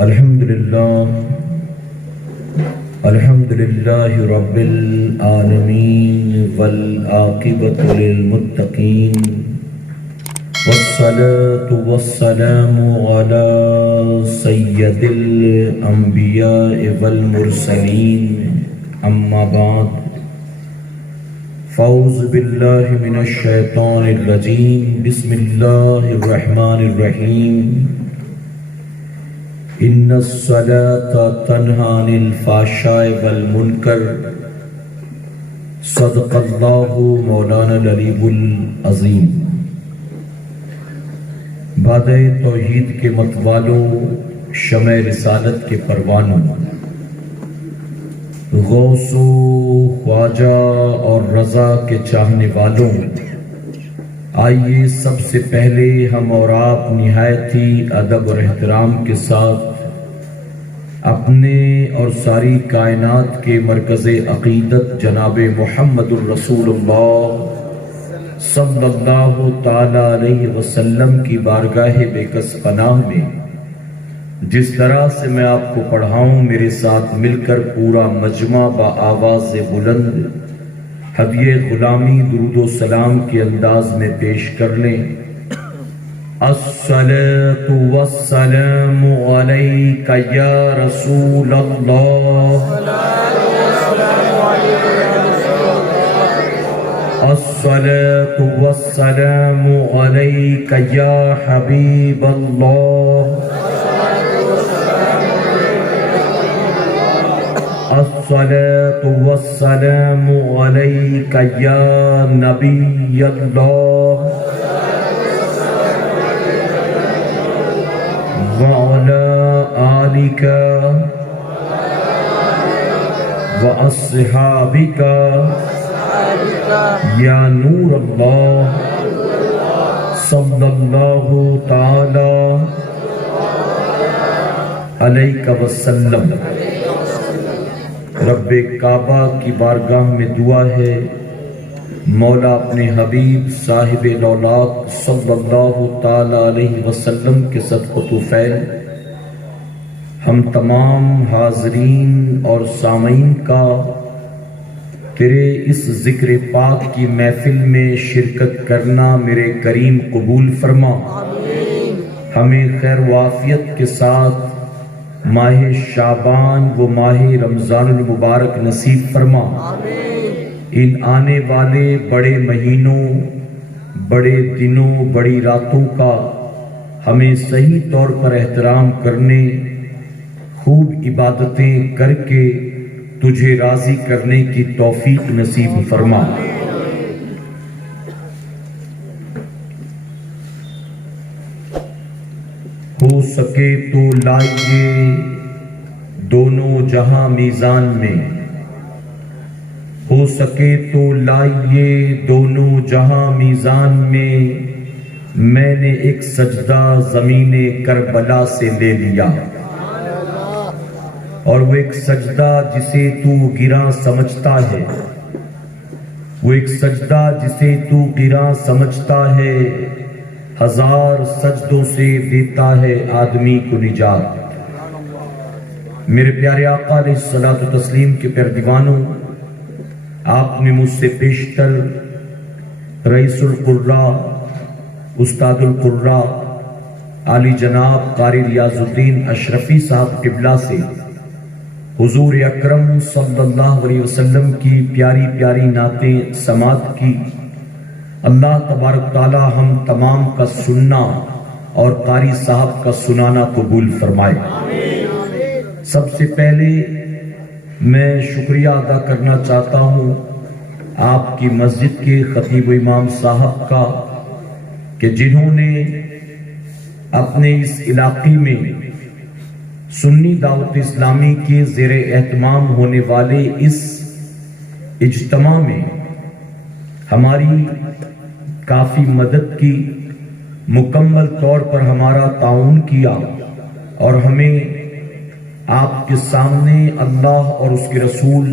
الحمدللہ رب العالمین والعاقبۃ للمتقین والصلاة والسلام علی سید الانبیاء والمرسلین اما بعد فاعوذ باللہ من الشیطان الرجیم بسم اللہ الرحمن الرحیم ان الصلاة تنہی عن الفحشاء والمنکر صدق اللہ مولانا العلی العظیم۔ بادِ توحید کے متوالوں، شمع رسالت کے پروانوں، غوث و خواجہ اور رضا کے چاہنے والوں، آئیے سب سے پہلے ہم اور آپ نہایت ہی ادب اور احترام کے ساتھ اپنے اور ساری کائنات کے مرکز عقیدت جناب محمد الرسول اللہ صلی اللہ تعالی علیہ وسلم کی بارگاہ بے کس پناہ میں جس طرح سے میں آپ کو پڑھاؤں میرے ساتھ مل کر پورا مجمع با آواز بلند ہدیہ غلامی درود و سلام کے انداز میں پیش کر لیں۔ الصلاة والسلام علیک یا رسول اللہ، الصلاة والسلام علیک یا حبیب اللہ، الصلاة والسلام علیک یا نبی اللہ، وعلى آلك وأصحابك یا نور اللہ صلی اللہ تعالی علیہ وسلم۔ رب کعبہ کی بارگاہ میں دعا ہے، مولا اپنے حبیب صاحب لولاک صلی اللہ تعالی علیہ وسلم کے صدقۃ فعل ہم تمام حاضرین اور سامعین کا تیرے اس ذکر پاک کی محفل میں شرکت کرنا میرے کریم قبول فرما، ہمیں خیر و عافیت کے ساتھ ماہ شعبان و ماہ رمضان المبارک نصیب فرما، ان آنے والے بڑے مہینوں، بڑے دنوں، بڑی راتوں کا ہمیں صحیح طور پر احترام کرنے، خوب عبادتیں کر کے تجھے راضی کرنے کی توفیق نصیب فرما۔ ہو سکے تو لائیے دونوں جہاں میزان میں، ہو سکے تو لائیے دونوں جہاں میزان میں نے ایک سجدہ زمین کربلا سے لے لیا، اور وہ ایک سجدہ جسے تو گراں سمجھتا ہے، وہ ایک سجدہ جسے تو گراں سمجھتا ہے، ہزار سجدوں سے دیتا ہے آدمی کو نجات۔ میرے پیارے آقا علیہ الصلوۃ والتسلیم کے پیارے دیوانوں، آپ نے مجھ سے بیشتر رئیس القراء، استاد القراء، عالی جناب قاری ریاض الدین اشرفی صاحب قبلہ سے حضور اکرم صلی اللہ علیہ وسلم کی پیاری پیاری نعتیں سماعت کی۔ اللہ تبارک تعالی ہم تمام کا سننا اور قاری صاحب کا سنانا قبول فرمائے۔ سب سے پہلے میں شکریہ ادا کرنا چاہتا ہوں آپ کی مسجد کے خطیب و امام صاحب کا کہ جنہوں نے اپنے اس علاقے میں سنی دعوت اسلامی کے زیر اہتمام ہونے والے اس اجتماع میں ہماری کافی مدد کی، مکمل طور پر ہمارا تعاون کیا اور ہمیں آپ کے سامنے اللہ اور اس کے رسول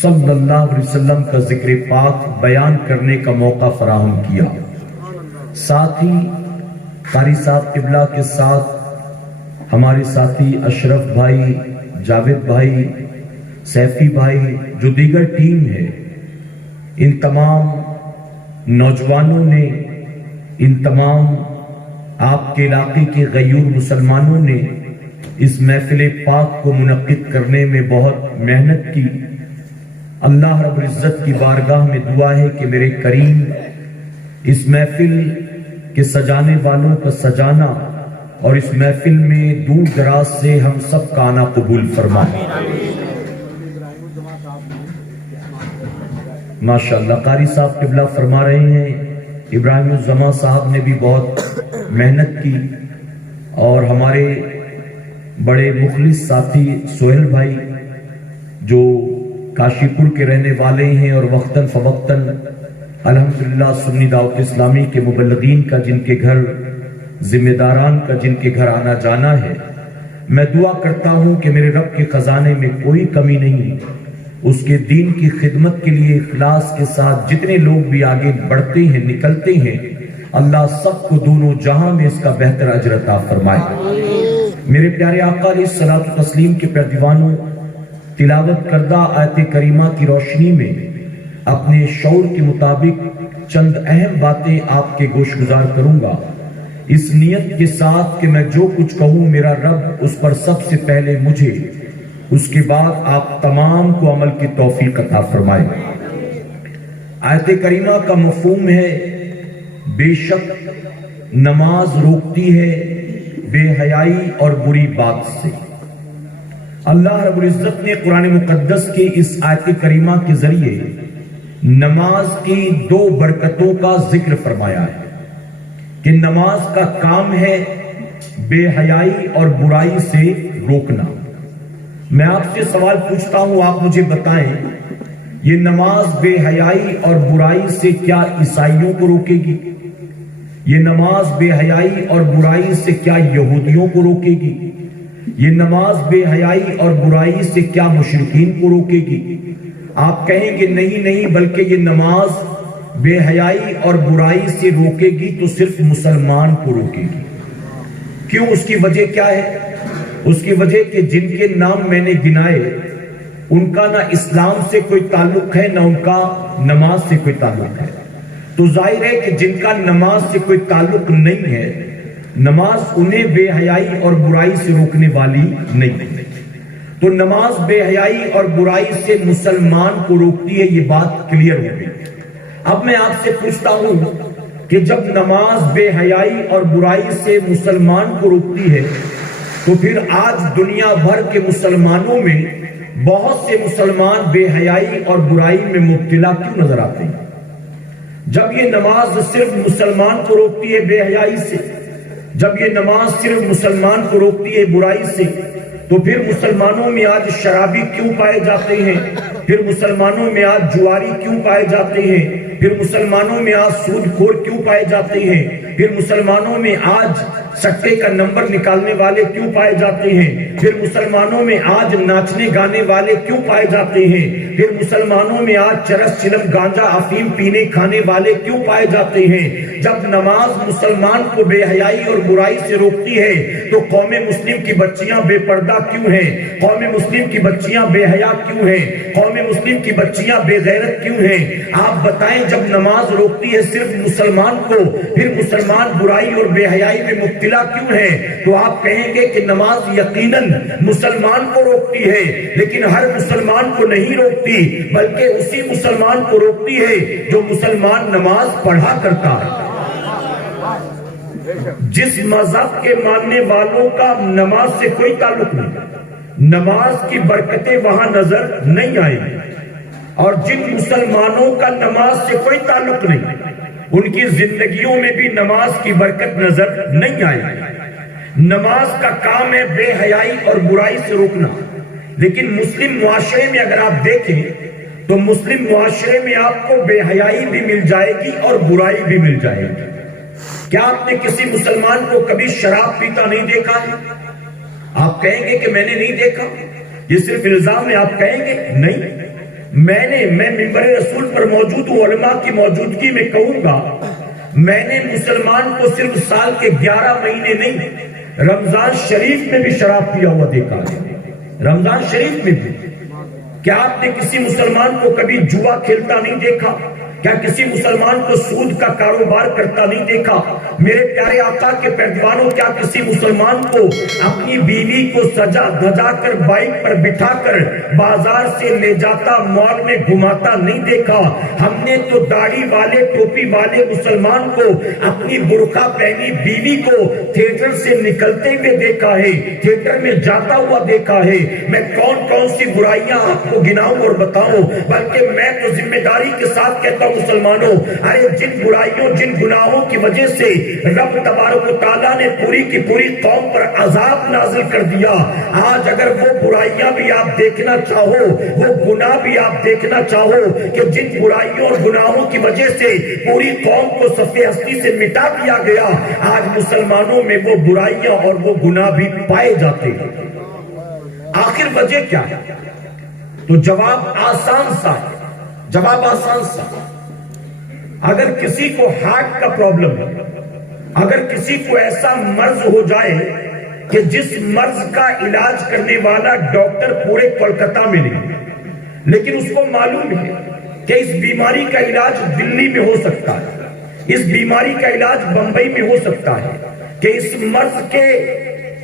صلی اللہ علیہ وسلم کا ذکر پاک بیان کرنے کا موقع فراہم کیا۔ ساتھ ہی قاری صاحب قبلہ کے ساتھ ہمارے ساتھی اشرف بھائی، جاوید بھائی، سیفی بھائی، جو دیگر ٹیم ہے، ان تمام نوجوانوں نے، ان تمام آپ کے علاقے کے غیور مسلمانوں نے اس محفل پاک کو منعقد کرنے میں بہت محنت کی۔ اللہ رب العزت کی بارگاہ میں دعا ہے کہ میرے کریم اس محفل کے سجانے والوں کا سجانا اور اس محفل میں دور دراز سے ہم سب کا آنا قبول فرمائے۔ ماشاءاللہ قاری صاحب قبلہ فرما رہے ہیں، ابراہیم الزماں صاحب نے بھی بہت محنت کی، اور ہمارے بڑے مخلص ساتھی سہیل بھائی جو کاشی پور کے رہنے والے ہیں اور وقتاً فوقتاً الحمدللہ سنی دعوت اسلامی کے مبلغین کا جن کے گھر، ذمہ داران کا جن کے گھر آنا جانا ہے، میں دعا کرتا ہوں کہ میرے رب کے خزانے میں کوئی کمی نہیں، اس کے دین کی خدمت کے لیے اخلاص کے ساتھ جتنے لوگ بھی آگے بڑھتے ہیں، نکلتے ہیں، اللہ سب کو دونوں جہاں میں اس کا بہتر اجر عطا فرمائے۔ میرے پیارے آقا علیہ الصلوۃ والتسلیم کے پیارے دیوانوں، تلاوت کردہ آیت کریمہ کی روشنی میں اپنے شعور کے مطابق چند اہم باتیں آپ کے گوش گزار کروں گا، اس نیت کے ساتھ کہ میں جو کچھ کہوں میرا رب اس پر سب سے پہلے مجھے، اس کے بعد آپ تمام کو عمل کی توفیق عطا فرمائے۔ آیت کریمہ کا مفہوم ہے، بے شک نماز روکتی ہے بے حیائی اور بری بات سے۔ اللہ رب العزت نے قرآن مقدس کے اس آیت کریمہ کے ذریعے نماز کی دو برکتوں کا ذکر فرمایا ہے کہ نماز کا کام ہے بے حیائی اور برائی سے روکنا۔ میں آپ سے سوال پوچھتا ہوں، آپ مجھے بتائیں، یہ نماز بے حیائی اور برائی سے کیا عیسائیوں کو روکے گی؟ یہ نماز بے حیائی اور برائی سے کیا یہودیوں کو روکے گی؟ یہ نماز بے حیائی اور برائی سے کیا مشرکین کو روکے گی؟ آپ کہیں گے نہیں، بلکہ یہ نماز بے حیائی اور برائی سے روکے گی تو صرف مسلمان کو روکے گی۔ کیوں؟ اس کی وجہ کیا ہے؟ اس کی وجہ کہ جن کے نام میں نے گنائے ان کا نہ اسلام سے کوئی تعلق ہے، نہ ان کا نماز سے کوئی تعلق ہے۔ تو ظاہر ہے کہ جن کا نماز سے کوئی تعلق نہیں ہے، نماز انہیں بے حیائی اور برائی سے روکنے والی نہیں۔ تو نماز بے حیائی اور برائی سے مسلمان کو روکتی ہے، یہ بات کلیئر ہو گئی۔ اب میں آپ سے پوچھتا ہوں کہ جب نماز بے حیائی اور برائی سے مسلمان کو روکتی ہے تو پھر آج دنیا بھر کے مسلمانوں میں بہت سے مسلمان بے حیائی اور برائی میں مبتلا کیوں نظر آتے ہیں؟ جب یہ نماز صرف مسلمان کو روکتی ہے بے حیائی سے، جب یہ نماز صرف مسلمان کو روکتی ہے برائی سے، تو پھر مسلمانوں میں آج شرابی کیوں پائے جاتے ہیں؟ پھر مسلمانوں میں آج جواری کیوں پائے جاتے ہیں؟ پھر مسلمانوں میں آج سود خور کیوں پائے جاتے ہیں؟ پھر مسلمانوں میں آج سٹے کا نمبر نکالنے والے کیوں پائے جاتے ہیں؟ پھر مسلمانوں میں آج ناچنے گانے والے کیوں پائے جاتے ہیں؟ پھر مسلمانوں میں آج چرس چلم گانجا افیم پینے کھانے والے کیوں پائے جاتے ہیں؟ جب نماز مسلمان کو بے حیائی اور برائی سے روکتی ہے تو قوم مسلم کی بچیاں بے پردہ کیوں ہیں؟ قوم مسلم کی بچیاں بے حیا کیوں ہیں؟ قوم مسلم کی بچیاں بے غیرت کیوں ہیں؟ آپ بتائیں، جب نماز روکتی ہے صرف مسلمان کو، پھر مسلمان برائی اور بے حیائی میں مبتلا کیوں ہے؟ تو آپ کہیں گے کہ نماز یقیناً مسلمان کو روکتی ہے، لیکن ہر مسلمان کو نہیں روکتی، بلکہ اسی مسلمان کو روکتی ہے جو مسلمان نماز پڑھا کرتا ہے۔ جس مذہب کے ماننے والوں کا نماز سے کوئی تعلق نہیں، نماز کی برکتیں وہاں نظر نہیں آئیں گی، اور جن مسلمانوں کا نماز سے کوئی تعلق نہیں ان کی زندگیوں میں بھی نماز کی برکت نظر نہیں آئے گی۔ نماز کا کام ہے بے حیائی اور برائی سے روکنا، لیکن مسلم معاشرے میں اگر آپ دیکھیں تو مسلم معاشرے میں آپ کو بے حیائی بھی مل جائے گی اور برائی بھی مل جائے گی۔ کیا آپ نے کسی مسلمان کو کبھی شراب پیتا نہیں دیکھا ہے؟ آپ کہیں گے کہ میں نے نہیں دیکھا، یہ صرف الزام ہے، آپ کہیں گے نہیں، میں منبر رسول پر موجود ہوں، علماء کی موجودگی میں کہوں گا، میں نے مسلمان کو صرف سال کے 11 مہینے نہیں، رمضان شریف میں بھی شراب پیا ہوا دیکھا ہے، رمضان شریف میں بھی۔ کیا آپ نے کسی مسلمان کو کبھی جوا کھیلتا نہیں دیکھا؟ کیا کسی مسلمان کو سود کا کاروبار کرتا نہیں دیکھا؟ میرے پیارے آقا کے پیروانوں، کیا کسی مسلمان کو اپنی بیوی کو سجا دھجا کر بائک پر بٹھا کر بازار سے لے جاتا مال میں گھماتا نہیں دیکھا؟ ہم نے تو داڑھی والے ٹوپی والے مسلمان کو اپنی برقع پہنی بیوی کو تھیٹر سے نکلتے ہوئے دیکھا ہے، تھیٹر میں جاتا ہوا دیکھا ہے۔ میں کون کون سی برائیاں آپ کو گناؤں اور بتاؤں، بلکہ میں تو ذمہ داری کے ساتھ کہتا ہوں مسلمانوں، ارے جن برائیوں جن گناہوں کی وجہ سے رب تبارک و تعالیٰ نے پوری کی پوری قوم پر عذاب نازل کر دیا، آج اگر وہ برائیاں بھی آپ دیکھنا چاہو، وہ گناہ بھی آپ دیکھنا چاہو کہ جن برائیوں اور گناہوں کی وجہ سے پوری قوم کو صفحہ ہستی سے مٹا دیا گیا، آج مسلمانوں میں وہ برائیاں اور وہ گناہ بھی پائے جاتے ہیں۔ آخر وجہ کیا ہے؟ تو جواب آسان سا ہے، جواب آسان سا۔ اگر کسی کو ہارٹ کا پرابلم ہے، اگر کسی کو ایسا مرض ہو جائے کہ جس مرض کا علاج کرنے والا ڈاکٹر پورے کولکتہ میں نہیں، لیکن اس کو معلوم ہے کہ اس بیماری کا علاج دلی میں ہو سکتا ہے، اس بیماری کا علاج بمبئی میں ہو سکتا ہے، کہ اس مرض کے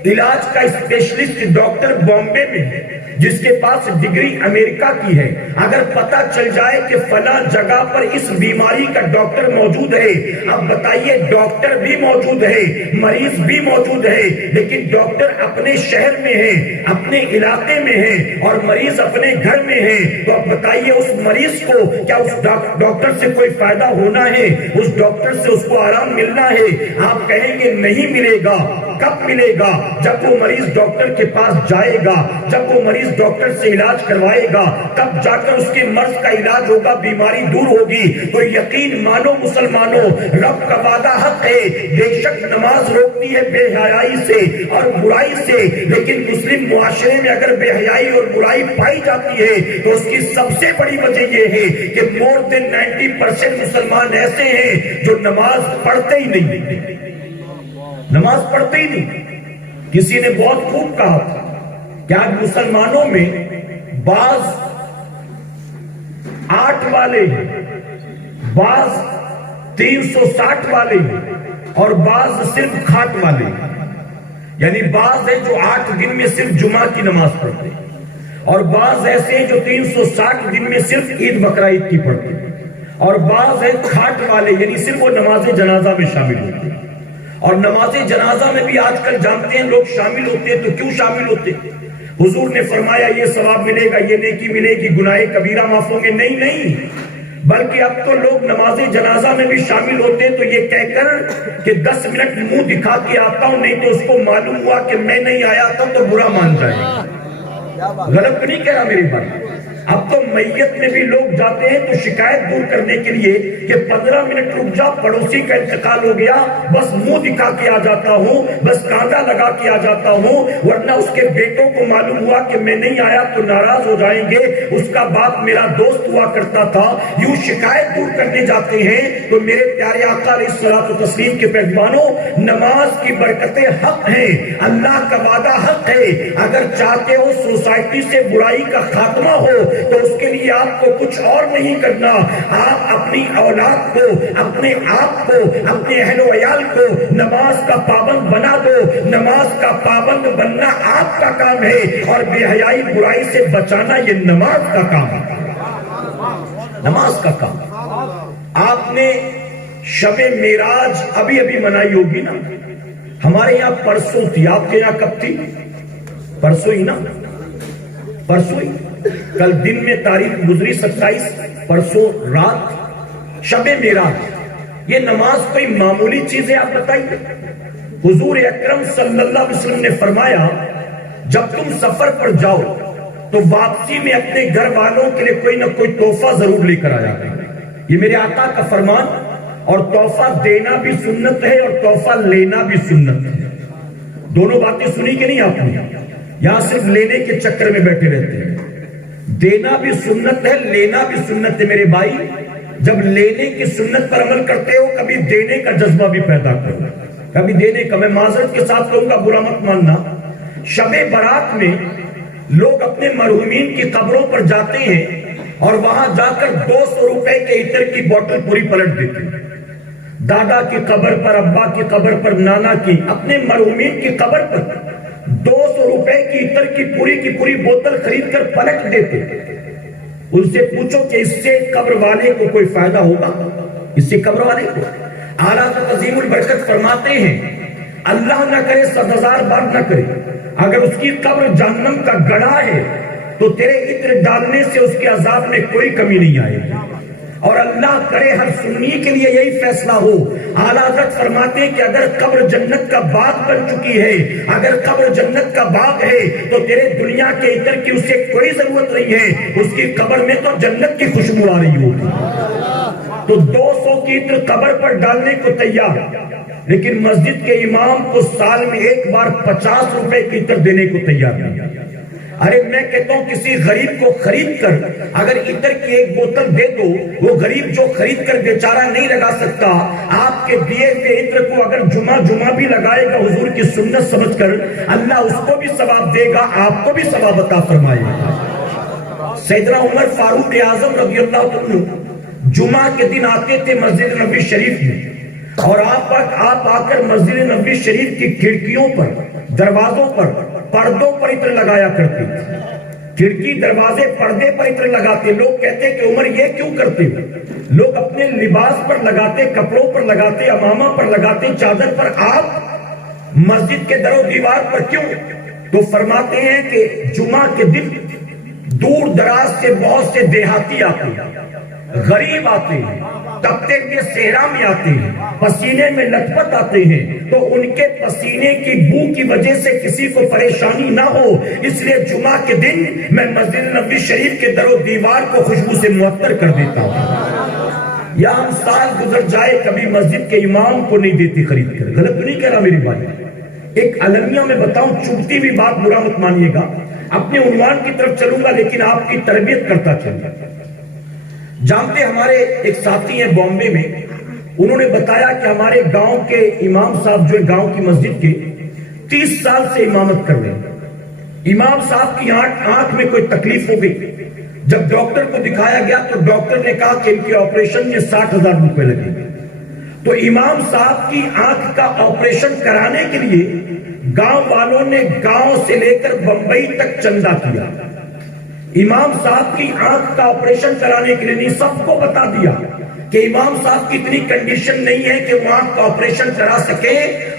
علاج کا اسپیشلسٹ ڈاکٹر بامبے میں ہے، جس کے پاس ڈگری امریکہ کی ہے، اگر پتہ چل جائے کہ فلاں جگہ پر اس بیماری کا ڈاکٹر موجود ہے، اب بتائیے ڈاکٹر بھی موجود ہے، مریض بھی موجود ہے، لیکن ڈاکٹر اپنے شہر میں ہے، اپنے علاقے میں ہے، اور مریض اپنے گھر میں ہے، تو اب بتائیے اس مریض کو کیا اس ڈاکٹر سے کوئی فائدہ ہونا ہے؟ اس ڈاکٹر سے اس کو آرام ملنا ہے؟ آپ کہیں گے نہیں ملے گا۔ کب ملے گا؟ جب وہ مریض ڈاکٹر کے پاس جائے گا، جب وہ مریض ڈاکٹر سے علاج کروائے گا، تب جا کر اس کے مرض کا علاج ہوگا، بیماری دور ہوگی۔ تو یقین مانو مسلمانوں، رب کا وعدہ حق ہے، بے شک نماز روکتی ہے بے حیائی سے اور برائی سے، لیکن مسلم معاشرے میں اگر بے حیائی اور برائی پائی جاتی ہے تو اس کی سب سے بڑی وجہ یہ ہے کہ مور دین 90% مسلمان ایسے ہیں جو نماز پڑھتے ہی نہیں، نماز پڑھتے ہی نہیں۔ کسی نے بہت خوب کہا تھا کہ آج مسلمانوں میں بعض 8 والے ہیں، بعض 360 والے ہیں، اور بعض صرف کھاٹ والے ہیں۔ یعنی بعض ہیں جو 8 دن میں صرف جمعہ کی نماز پڑھتے ہیں، اور بعض ایسے ہیں جو 360 دن میں صرف عید بقرہ عید کی پڑھتے ہیں، اور بعض ہیں کھاٹ والے، یعنی صرف وہ نماز جنازہ میں شامل ہوتے ہیں۔ اور نماز جنازہ میں بھی آج کل جانتے ہیں لوگ شامل ہوتے ہیں، تو کیوں شامل ہوتے ہیں؟ حضور نے فرمایا یہ ثواب ملے گا، یہ نیکی ملے گی، گناہ کبیرہ معاف ہوں گے۔ نہیں، بلکہ اب تو لوگ نماز جنازہ میں بھی شامل ہوتے ہیں تو یہ کہہ کر کہ 10 منٹ منہ دکھا کے آتا ہوں، نہیں تو اس کو معلوم ہوا کہ میں نہیں آیا تھا تو برا مان جائے۔ غلط نہیں کہہ رہا میری بات۔ اب تو میت میں بھی لوگ جاتے ہیں تو شکایت دور کرنے کے لیے کہ 15 منٹ رک جا، پڑوسی کا انتقال ہو گیا، بس منہ دکھا کے آ جاتا ہوں، بس کاندا لگا کے آ جاتا ہوں، ورنہ اس کے بیٹوں کو معلوم ہوا کہ میں نہیں آیا تو ناراض ہو جائیں گے، اس کا باپ میرا دوست ہوا کرتا تھا۔ یوں شکایت دور کرنے جاتے ہیں۔ تو میرے پیارے آقا علیہ الصلوۃ والتسلیم کے پیغمبروں، نماز کی برکتیں حق ہیں، اللہ کا وعدہ حق ہے۔ اگر چاہتے ہو سوسائٹی سے برائی کا خاتمہ ہو تو اس کے لیے آپ کو کچھ اور نہیں کرنا، آپ اپنی اولاد کو، اپنے آپ کو، اپنے اہل و عیال کو نماز کا پابند بنا دو۔ نماز کا پابند بننا آپ کا کام ہے، اور بے حیائی برائی سے بچانا یہ نماز کا کام ہے، نماز کا کام۔ آپ نے شب معراج ابھی منائی ہوگی نا؟ ہمارے یہاں پرسوں تھی، آپ کے یہاں کب تھی؟ پرسوں ہی نا، پرسوں ہی۔ کل دن میں تاریخ گزری 27، پرسوں رات شب معراج۔ یہ نماز کوئی معمولی چیز ہے آپ بتائیے؟ حضور اکرم صلی اللہ علیہ وسلم نے فرمایا جب تم سفر پر جاؤ تو واپسی میں اپنے گھر والوں کے لیے کوئی نہ کوئی تحفہ ضرور لے کر آیا کرو۔ یہ میرے آقا کا فرمان، اور تحفہ دینا بھی سنت ہے اور تحفہ لینا بھی سنت ہے۔ دونوں باتیں سنی کہ نہیں آپ نے؟ یہاں صرف لینے کے چکر میں بیٹھے رہتے ہیں۔ دینا بھی سنت ہے، لینا بھی سنت ہے میرے بھائی۔ جب لینے کی سنت پر عمل کرتے ہو کبھی دینے کا جذبہ بھی پیدا کرو۔ کبھی دینے کا، میں معذرت کے ساتھ کہوں گا، برا مت ماننا، شب برات میں لوگ اپنے مرحومین کی قبروں پر جاتے ہیں اور وہاں جا کر 200 روپے کے عطر کی بوتل پوری پلٹ دیتے ہیں. دادا کی قبر پر، ابا کی قبر پر، نانا کی، اپنے مرحومین کی قبر پر 200 روپے کی عطر کی پوری بوتل خرید کر پلٹ دیتے. ان سے پوچھو کہ اس سے قبر والے کو کوئی فائدہ ہوگا؟ اس سے قبر والے کو؟ اعلیٰ عظیم البرکت فرماتے ہیں اللہ نہ کرے 100,000 بار نہ کرے، اگر اس کی قبر جہنم کا گڑھا ہے تو تیرے عطر ڈالنے سے اس کے عذاب میں کوئی کمی نہیں آئے گی. اور اللہ کرے ہر سنی کے لیے یہی فیصلہ ہو. اعلیٰ حضرت فرماتے ہیں کہ اگر قبر جنت کا باغ بن چکی ہے، اگر قبر جنت کا باغ ہے تو تیرے دنیا کے عطر کی اسے کوئی ضرورت نہیں ہے، اس کی قبر میں تو جنت کی خوشبو آ رہی ہوگی. تو 200 کی عطر قبر پر ڈالنے کو تیار، لیکن مسجد کے امام کو سال میں ایک بار 50 روپے کی عطر دینے کو تیار نہیں. ارے میں کہتا ہوں کسی غریب کو خرید کر اگر عطر کی ایک بوتل دے دو، وہ غریب جو خرید کر بیچارہ نہیں لگا سکتا، آپ کے دیے ہوئے عطر کو اگر جمعہ بھی لگائے گا حضور کی سنت سمجھ کر، اللہ اس کو بھی ثواب دے گا، آپ کو بھی ثواب عطا فرمائے گا. سیدنا عمر فاروق اعظم رضی اللہ عنہ جمعہ کے دن آتے تھے مسجد نبوی شریف میں، اور آپ آ کر مسجد نبوی شریف کی کھڑکیوں پر، دروازوں پر، پردوں پر عطر لگایا کرتے تھے. کھڑکی، دروازے، پردے پر عطر لگاتے. لوگ کہتے کہ عمر یہ کیوں کرتے؟ لوگ اپنے لباس پر لگاتے، کپڑوں پر لگاتے، امامہ پر لگاتے، چادر پر، آپ مسجد کے در و دیوار پر کیوں؟ تو فرماتے ہیں کہ جمعہ کے دن دور دراز سے بہت سے دیہاتی آتے ہیں، غریب آتے ہیں، تپتے ہوئے صحرا میں آتے ہیں، پسینے میں لت پت آتے ہیں، تو ان کے پسینے کی بو کی وجہ سے کسی کو پریشانی نہ ہو، اس لیے جمعہ کے دن میں مسجد نبوی شریف کے در و دیوار کو خوشبو سے معطر کر دیتا ہوں. یا ہم سال گزر جائے کبھی مسجد کے امام کو نہیں دیتے خرید کر. غلط تو نہیں کہہ رہا میری بھائی. ایک المیہ میں بتاؤں، چبھتی بھی بات برا مت مانیے گا، اپنے عنوان کی طرف چلوں گا لیکن آپ کی تربیت کرتا چلوں. جانتے ہمارے ایک ساتھی ہیں بامبے میں، انہوں نے بتایا کہ ہمارے گاؤں کے امام صاحب جو گاؤں کی مسجد کے 30 سال سے امامت کر رہے ہیں. امام صاحب کی آنکھ میں کوئی تکلیف ہو گئی. جب ڈاکٹر کو دکھایا گیا تو ڈاکٹر نے کہا کہ ان کے آپریشن میں 60,000 روپے لگے گے. تو امام صاحب کی آنکھ کا آپریشن کرانے کے لیے گاؤں والوں نے گاؤں سے لے کر بمبئی تک چندہ کیا. امام صاحب کی آنکھ کا آپریشن کرانے کے لیے سب کو بتا دیا کہ امام صاحب کی اتنی کنڈیشن نہیں ہے کہ وہ آنکھ کا آپریشن کرا سکے،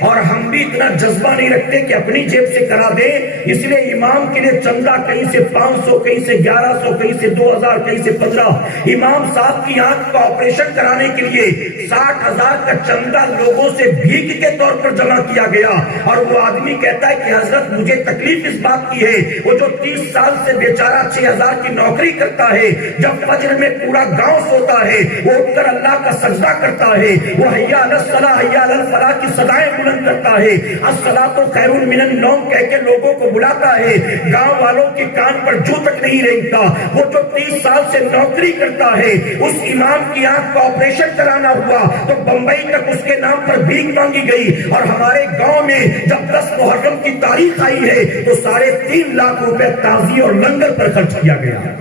اور ہم بھی اتنا جذبہ نہیں رکھتے کہ اپنی جیب سے کرا دیں. اس لیے امام کے لیے چندہ کہیں سے 500، کہیں سے 1100، کہیں سے 2000، کہیں سے 15. امام صاحب کی آنکھ کا آپریشن کرانے کے لیے 60,000 کا چندہ لوگوں سے بھیک کے طور پر جمع کیا گیا. اور وہ آدمی کہتا ہے کہ حضرت مجھے تکلیف اس بات کی ہے، وہ جو 30 سال سے بیچارہ 6,000 کی نوکری کرتا ہے، جب فجر میں پورا گاؤں سوتا ہے، وہ اللہ کا سجدہ کرتا ہے، وہ حیا علی الصلاۃ حیا علی الفلاح کی صدائیں بلند کرتا ہے، الصلاۃ خیر من النوم کہہ کے لوگوں کو بلاتا ہے، گاؤں والوں کے کان پر جو تک نہیں رہتا. وہ جو 30 سال سے نوکری کرتا ہے، اس امام کی آنکھ کا آپریشن کرانا ہوا تو بمبئی تک اس کے نام پر بھیک مانگی گئی. اور ہمارے گاؤں میں جب 10 محرم کی تاریخ آئی ہے تو 3.5 لاکھ روپے تعزیے اور لنگر پر خرچ کیا گیا.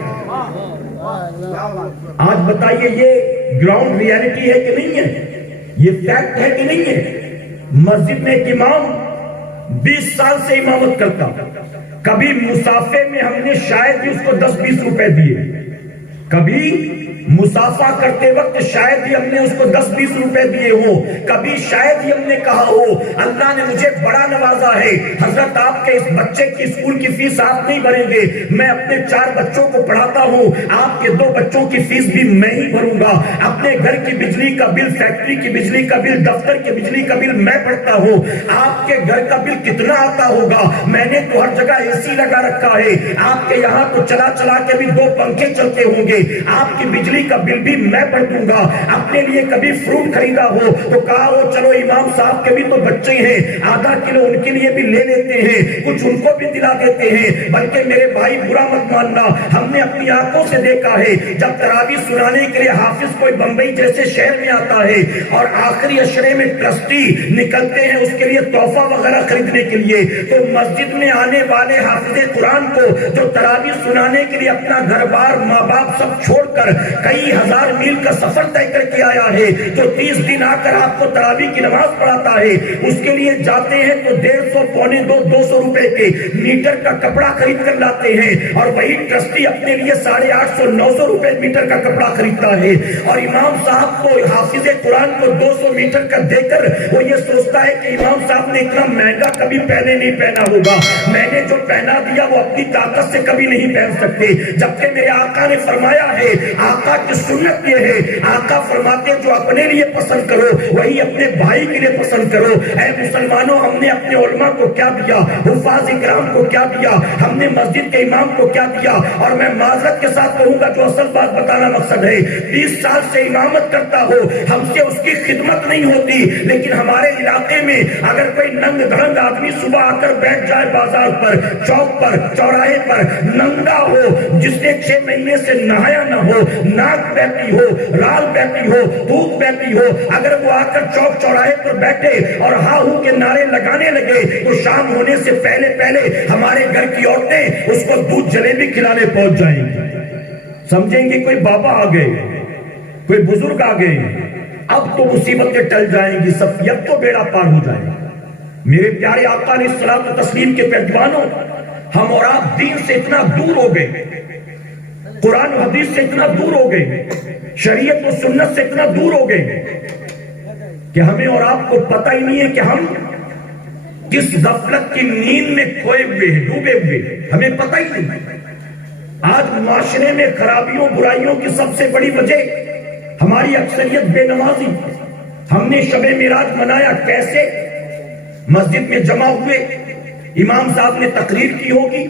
آج بتائیے یہ گراؤنڈ ریالٹی ہے کہ نہیں ہے؟ یہ فیکٹ ہے کہ نہیں ہے؟ مسجد میں ایک امام 20 سال سے امامت کرتا، کبھی مسافے میں ہم نے شاید ہی اس کو 10-20 روپے دیے، کبھی مسافہ کرتے وقت شاید ہی ہم نے اس کو 10-20 روپے دیے ہوں، کبھی شاید ہی ہم نے کہا ہو اللہ نے مجھے بڑا نوازا ہے، حضرت آپ کے اس بچے کی اسکول کی فیس آپ نہیں بھریں گے، میں اپنے 4 بچوں کو پڑھاتا ہوں، آپ کے 2 بچوں کی فیس بھی میں ہی بھروں گا، اپنے گھر کی بجلی کا بل، فیکٹری کی بجلی کا بل، دفتر کی بجلی کا بل میں پڑھتا ہوں، آپ کے گھر کا بل کتنا آتا ہوگا؟ میں نے تو ہر جگہ اے سی لگا رکھا ہے، آپ کے یہاں تو چلا کے بھی 2 پنکھے چلتے ہوں گے، آپ کی بجلی بجلی کا بل بھی میں بھر دوں گا. اپنے لیے کبھی فروٹ خریدا ہو تو کہا وہ چلو امام صاحب کے بھی تو بچے ہیں, آدھا کلو ان کے لیے بھی لے لیتے ہیں, کچھ ان کو بھی دلا دیتے ہیں. بلکہ میرے بھائی برا مت ماننا, ہم نے اپنی آنکھوں سے دیکھا ہے جب تراویح سنانے کے لیے حافظ کوئی بمبئی جیسے شہر میں آتا ہے اور آخری اشرے میں ٹرسٹی نکلتے ہیں اس کے لیے تحفہ وغیرہ خریدنے کے لیے, تو مسجد میں آنے والے حافظ قرآن کو جو تراویح سنانے کے لیے اپنا گھر بار ماں باپ سب چھوڑ کر کئی ہزار میل کا سفر طے کر کے آیا ہے, جو 30 دن آ کر آپ کو تراویح کی نماز پڑھاتا ہے, اس کے لیے جاتے ہیں تو 150 پونے 200 روپے کے میٹر کا کپڑا خرید کر لاتے ہیں, اور وہی ٹرسٹی اپنے لیے 850 900 روپے میٹر کا کپڑا خریدتا ہے, اور امام صاحب کو حافظ قرآن کو 200 میٹر کا دے کر وہ یہ سوچتا ہے کہ امام صاحب نے اتنا مہنگا کبھی پہلے نہیں پہنا ہوگا, میں نے جو پہنا دیا وہ اپنی طاقت سے کبھی نہیں پہن سکتے. جبکہ میرے آقا نے فرمایا ہے, آقا کی سنت یہ ہے, آقا فرماتے جو اپنے لیے پسند کرو وہی اپنے بھائی کے لیے پسند کرو. اے مسلمانوں, ہم نے اپنے علماء کو کیا دیا, حفاظ اکرام کو کیا دیا, ہم نے مسجد کے امام کو کیا دیا. اور میں معذرت کے ساتھ کہوں گا, جو اصل بات بتانا مقصد ہے, 20 سال سے امامت کرتا ہو, ہم سے اس کی خدمت نہیں ہوتی, لیکن ہمارے علاقے میں اگر کوئی ننگ دھڑنگ آدمی صبح آ کر بیٹھ جائے بازار پر, چوک پر, چوراہے پر, ننگا ہو, جس نے 6 مہینے سے نہایا نہ ہو, ناک بہتی ہو, رال بہتی ہو, دودھ بہتی ہو, اگر وہ آ کر چوک چوراہے پر بیٹھے اور ہاں ہو کے نعرے لگانے لگے تو شام ہونے سے پہلے پہلے ہمارے گھر کی عورتیں اس کو دودھ جلیبی کھلانے پہنچ جائیں گی. سمجھیں گے کوئی بابا آ گئے, کوئی بزرگ آ گئے, اب تو مصیبتیں ٹل جائیں گی, سب اب تو بیڑا پار ہو جائے گا. میرے پیارے آقا علیہ الصلوۃ والتسلیم کے پیروانوں, ہم اور آپ دین سے اتنا دور ہو گئے, قرآن و حدیث سے اتنا دور ہو گئے, شریعت و سنت سے اتنا دور ہو گئے کہ ہمیں اور آپ کو پتہ ہی نہیں ہے کہ ہم کس غفلت کی نیند میں کھوئے ہوئے ہیں, ڈوبے ہوئے ہیں, ہمیں پتہ ہی نہیں. آج معاشرے میں خرابیوں برائیوں کی سب سے بڑی وجہ ہماری اکثریت بے نمازی. ہم نے شب معراج منایا کیسے؟ مسجد میں جمع ہوئے, امام صاحب نے تقریر کی ہوگی,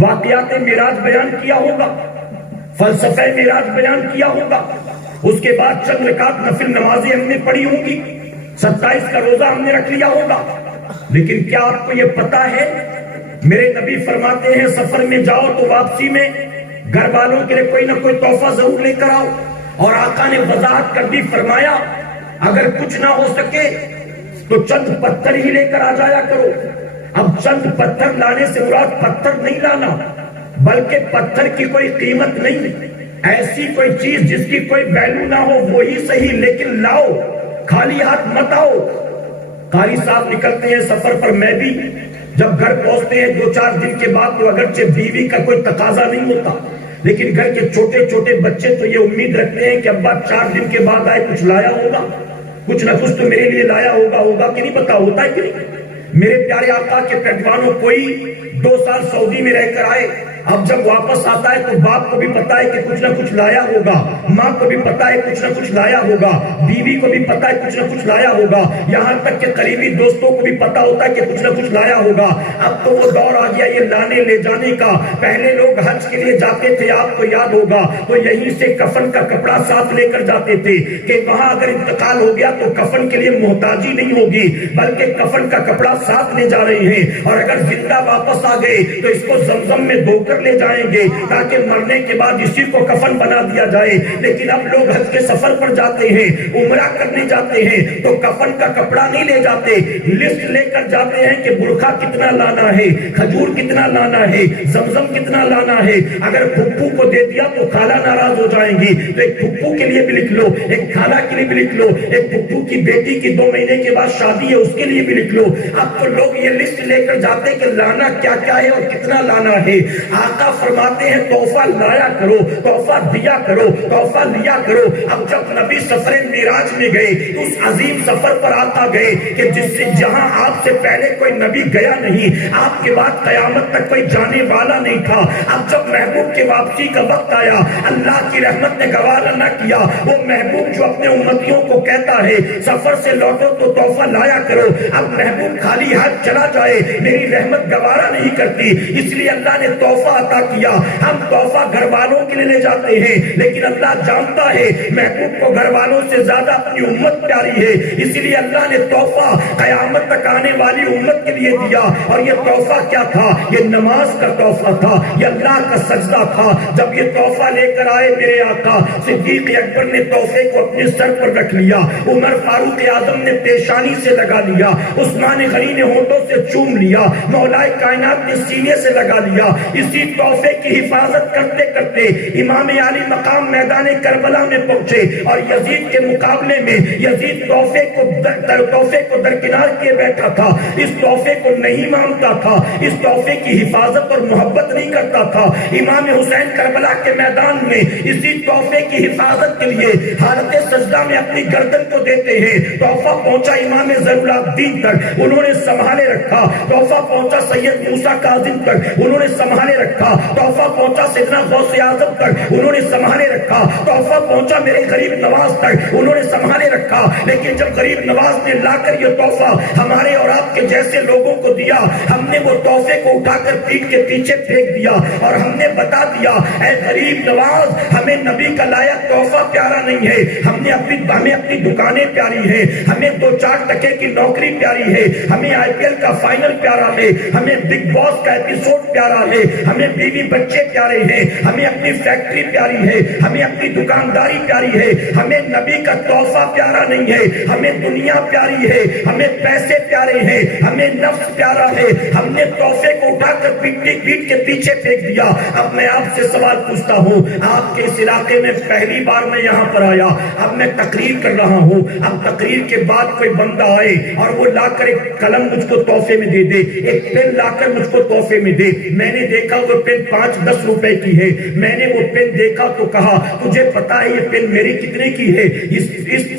واقعات معراج بیان کیا ہوگا, فلسفہ معراج بیان کیا ہوگا, اس کے بعد چند رکعت نفل نمازیں ہم نے پڑھی ہوں گی, 27 کا روزہ ہم نے رکھ لیا ہوگا. لیکن کیا آپ کو یہ پتا ہے, میرے نبی فرماتے ہیں سفر میں جاؤ تو واپسی میں گھر والوں کے لیے کوئی نہ کوئی تحفہ ضرور لے کر آؤ. اور آقا نے وضاحت کر دی, فرمایا اگر کچھ نہ ہو سکے تو چند پتھر ہی لے کر آ جایا کرو. اب چند پتھر لانے سے مراد پتھر نہیں لانا, بلکہ پتھر کی کوئی قیمت نہیں, ایسی کوئی چیز جس کی کوئی ویلیو نہ ہو وہی صحیح, لیکن لاؤ, خالی ہاتھ مت آؤ. قاری صاحب نکلتے ہیں سفر پر, میں بھی جب گھر پہنچتے ہیں 2-4 دن کے بعد تو اگرچہ بیوی کا کوئی تقاضا نہیں ہوتا, لیکن گھر کے چھوٹے چھوٹے بچے تو یہ امید رکھتے ہیں کہ ابا 4 دن کے بعد آئے, کچھ لایا ہوگا, کچھ نہ کچھ تو میرے لیے لایا ہوگا کہ نہیں, پتا ہوتا ہے کہ نہیں. میرے پیارے آقا کے پیروانوں, کوئی 2 سال سعودی میں رہ کر آئے, اب جب واپس آتا ہے تو باپ کو بھی پتا ہے کہ کچھ نہ کچھ لایا ہوگا, ماں کو بھی پتا ہے کچھ نہ کچھ لایا ہوگا, بیوی کو بھی پتا ہے کچھ نہ کچھ لایا ہوگا, یہاں تک کہ قریبی دوستوں کو بھی پتا ہوتا ہے کہ کچھ نہ کچھ لایا ہوگا. اب تو وہ دور آ گیا یہ لانے لے جانے کا. پہلے لوگ حج کے لیے جاتے تھے, آپ کو یاد ہوگا, تو یہیں سے کفن کا کپڑا ساتھ لے کر جاتے تھے کہ وہاں اگر انتقال ہو گیا تو کفن کے لیے محتاجی نہیں ہوگی, بلکہ کفن کا کپڑا ساتھ لے جا رہے ہیں. اور اگر زندہ واپس آ گئے تو اس کو زمزم میں دھو کر لے جائیں گے تاکہ مرنے کے بعد اسی کو کفن بنا دیا جائے. لیکن اب لوگ حج کے سفر پر جاتے ہیں, عمرہ کرنے جاتے ہیں, تو کفن کا کپڑا نہیں لے جاتے, لسٹ لے کر جاتے ہیں کہ برقع کتنا لانا ہے, کھجور کتنا لانا ہے, زمزم کتنا لانا ہے. اگر پھپھو کو دے دیا تو خالہ ناراض ہو جائیں گی, تو ایک پھپھو کے لیے بھی لکھ لو, ایک خالہ کے لیے بھی لکھ لو, ایک پھپھو کی بیٹی کی 2 مہینے کے بعد شادی ہے اس کے لیے بھی لکھ لو. اب تو لوگ یہ لسٹ لے کر جاتے ہیں کہ لانا کیا کیا ہے اور کتنا لانا ہے. آقا فرماتے ہیں تحفہ لایا کرو, تحفہ دیا کرو, تحفہ لیا کرو. اب جب نبی سفر معراج میں گئے تو اس عظیم سفر پر آقا گئے کہ جس سے جہاں آپ سے پہلے کوئی نبی گیا نہیں, آپ کے بعد قیامت تک کوئی جانے والا نہیں تھا. اب جب محبوب کے واپسی کا وقت آیا, اللہ کی رحمت نے گوارا نہ کیا. وہ محبوب جو اپنے امتیوں کو کہتا ہے سفر سے لوٹو تو تحفہ لایا کرو, اب محبوب خالی ہاتھ چلا جائے میری رحمت گوارا نہیں کرتی, اس لیے اللہ نے تحفہ تحفہ عطا کیا. ہم تحفہ گھر والوں کے لیے لے جاتے ہیں, لیکن اللہ جانتا ہے محبوب کو گھر والوں سے زیادہ اپنی امت پیاری ہے, اسی لیے اللہ نے تحفہ قیامت تک آنے والی امت کے لیے دیا. اور یہ تحفہ کیا تھا؟ یہ نماز کا تحفہ تھا, یہ اللہ کا سجدہ تھا. جب یہ تحفہ لے کر آئے میرے آقا, صدیق اکبر نے تحفے کو اپنے سر پر رکھ لیا, عمر فاروق اعظم نے پیشانی سے لگا لیا, عثمان غنی نے ہونٹوں سے چوم لیا, مولا کائنات نے سینے سے لگا لیا. اسی تحفے کی حفاظت کرتے کرتے امام علی مقام میدان کربلا میں پہنچے, اور یزید کے مقابلے میں یزید تحفے کو درکنار کیے بیٹھا تھا. اس تحفے کو نہیں مانتا تھا, اس تحفے کی حفاظت اور محبت نہیں کرتا تھا. امام حسین کربلا کے میدان میں اسی تحفے کی حفاظت کے لیے حالت سجدہ میں اپنی گردن کو دیتے ہیں. تحفہ پہنچا امام زین العابدین تک, انہوں نے سنبھالے رکھا. تحفہ پہنچا سید موسیٰ کاظم تک, انہوں نے سنبھالے رکھا. تحفہ پہنچا سیدنا غوث اعظم تک, انہوں نے سنبھالے رکھا. تحفہ پہنچا میرے غریب نواز تک, انہوں نے سنبھالے رکھا. لیکن جب غریب نواز نے لا کر یہ تحفہ ہمارے اور آپ کے جیسے لوگوں کو دیا, ہم نے وہ تحفے کو اٹھا کر پیٹ کے پیچھے پھینک دیا, اور ہم نے بتا دیا اے غریب نواز, ہمیں نبی کا لایا تحفہ پیارا نہیں ہے, ہمیں اپنی دکانیں پیاری ہیں, ہمیں 2-4 ٹکے کی نوکری پیاری ہے, ہمیں IPL کا فائنل پیارا ہے, ہمیں بگ باس کا ایپیسوڈ پیارا ہے, ہمیں بیوی بچے پیارے ہیں, ہمیں اپنی فیکٹری پیاری ہے, ہمیں اپنی دکانداری پیاری ہے. ہمیں نبی کا تحفہ پیارا نہیں ہے, ہمیں دنیا پیاری ہے, ہمیں پیسے پیارے ہیں, ہمیں نفس پیارا ہے. ہم نے تحفے کو اٹھا کر پیٹ کے پیچھے پھینک دیا. اب میں آپ سے سوال پوچھتا ہوں, آپ کے اس علاقے میں پہلی بار میں یہاں پر آیا, اب میں تقریر کر رہا ہوں, اب تقریر کے بعد کوئی بندہ آئے اور وہ لا کر ایک قلم مجھ کو تحفے میں دے دے, ایک پین لا کر مجھ کو تحفے میں دے. میں نے دیکھا وہ پین 5-10 روپے کی ہے. میں نے وہ پین دیکھا تو کہا تجھے پتا ہے یہ پین میری کتنے کی ہے؟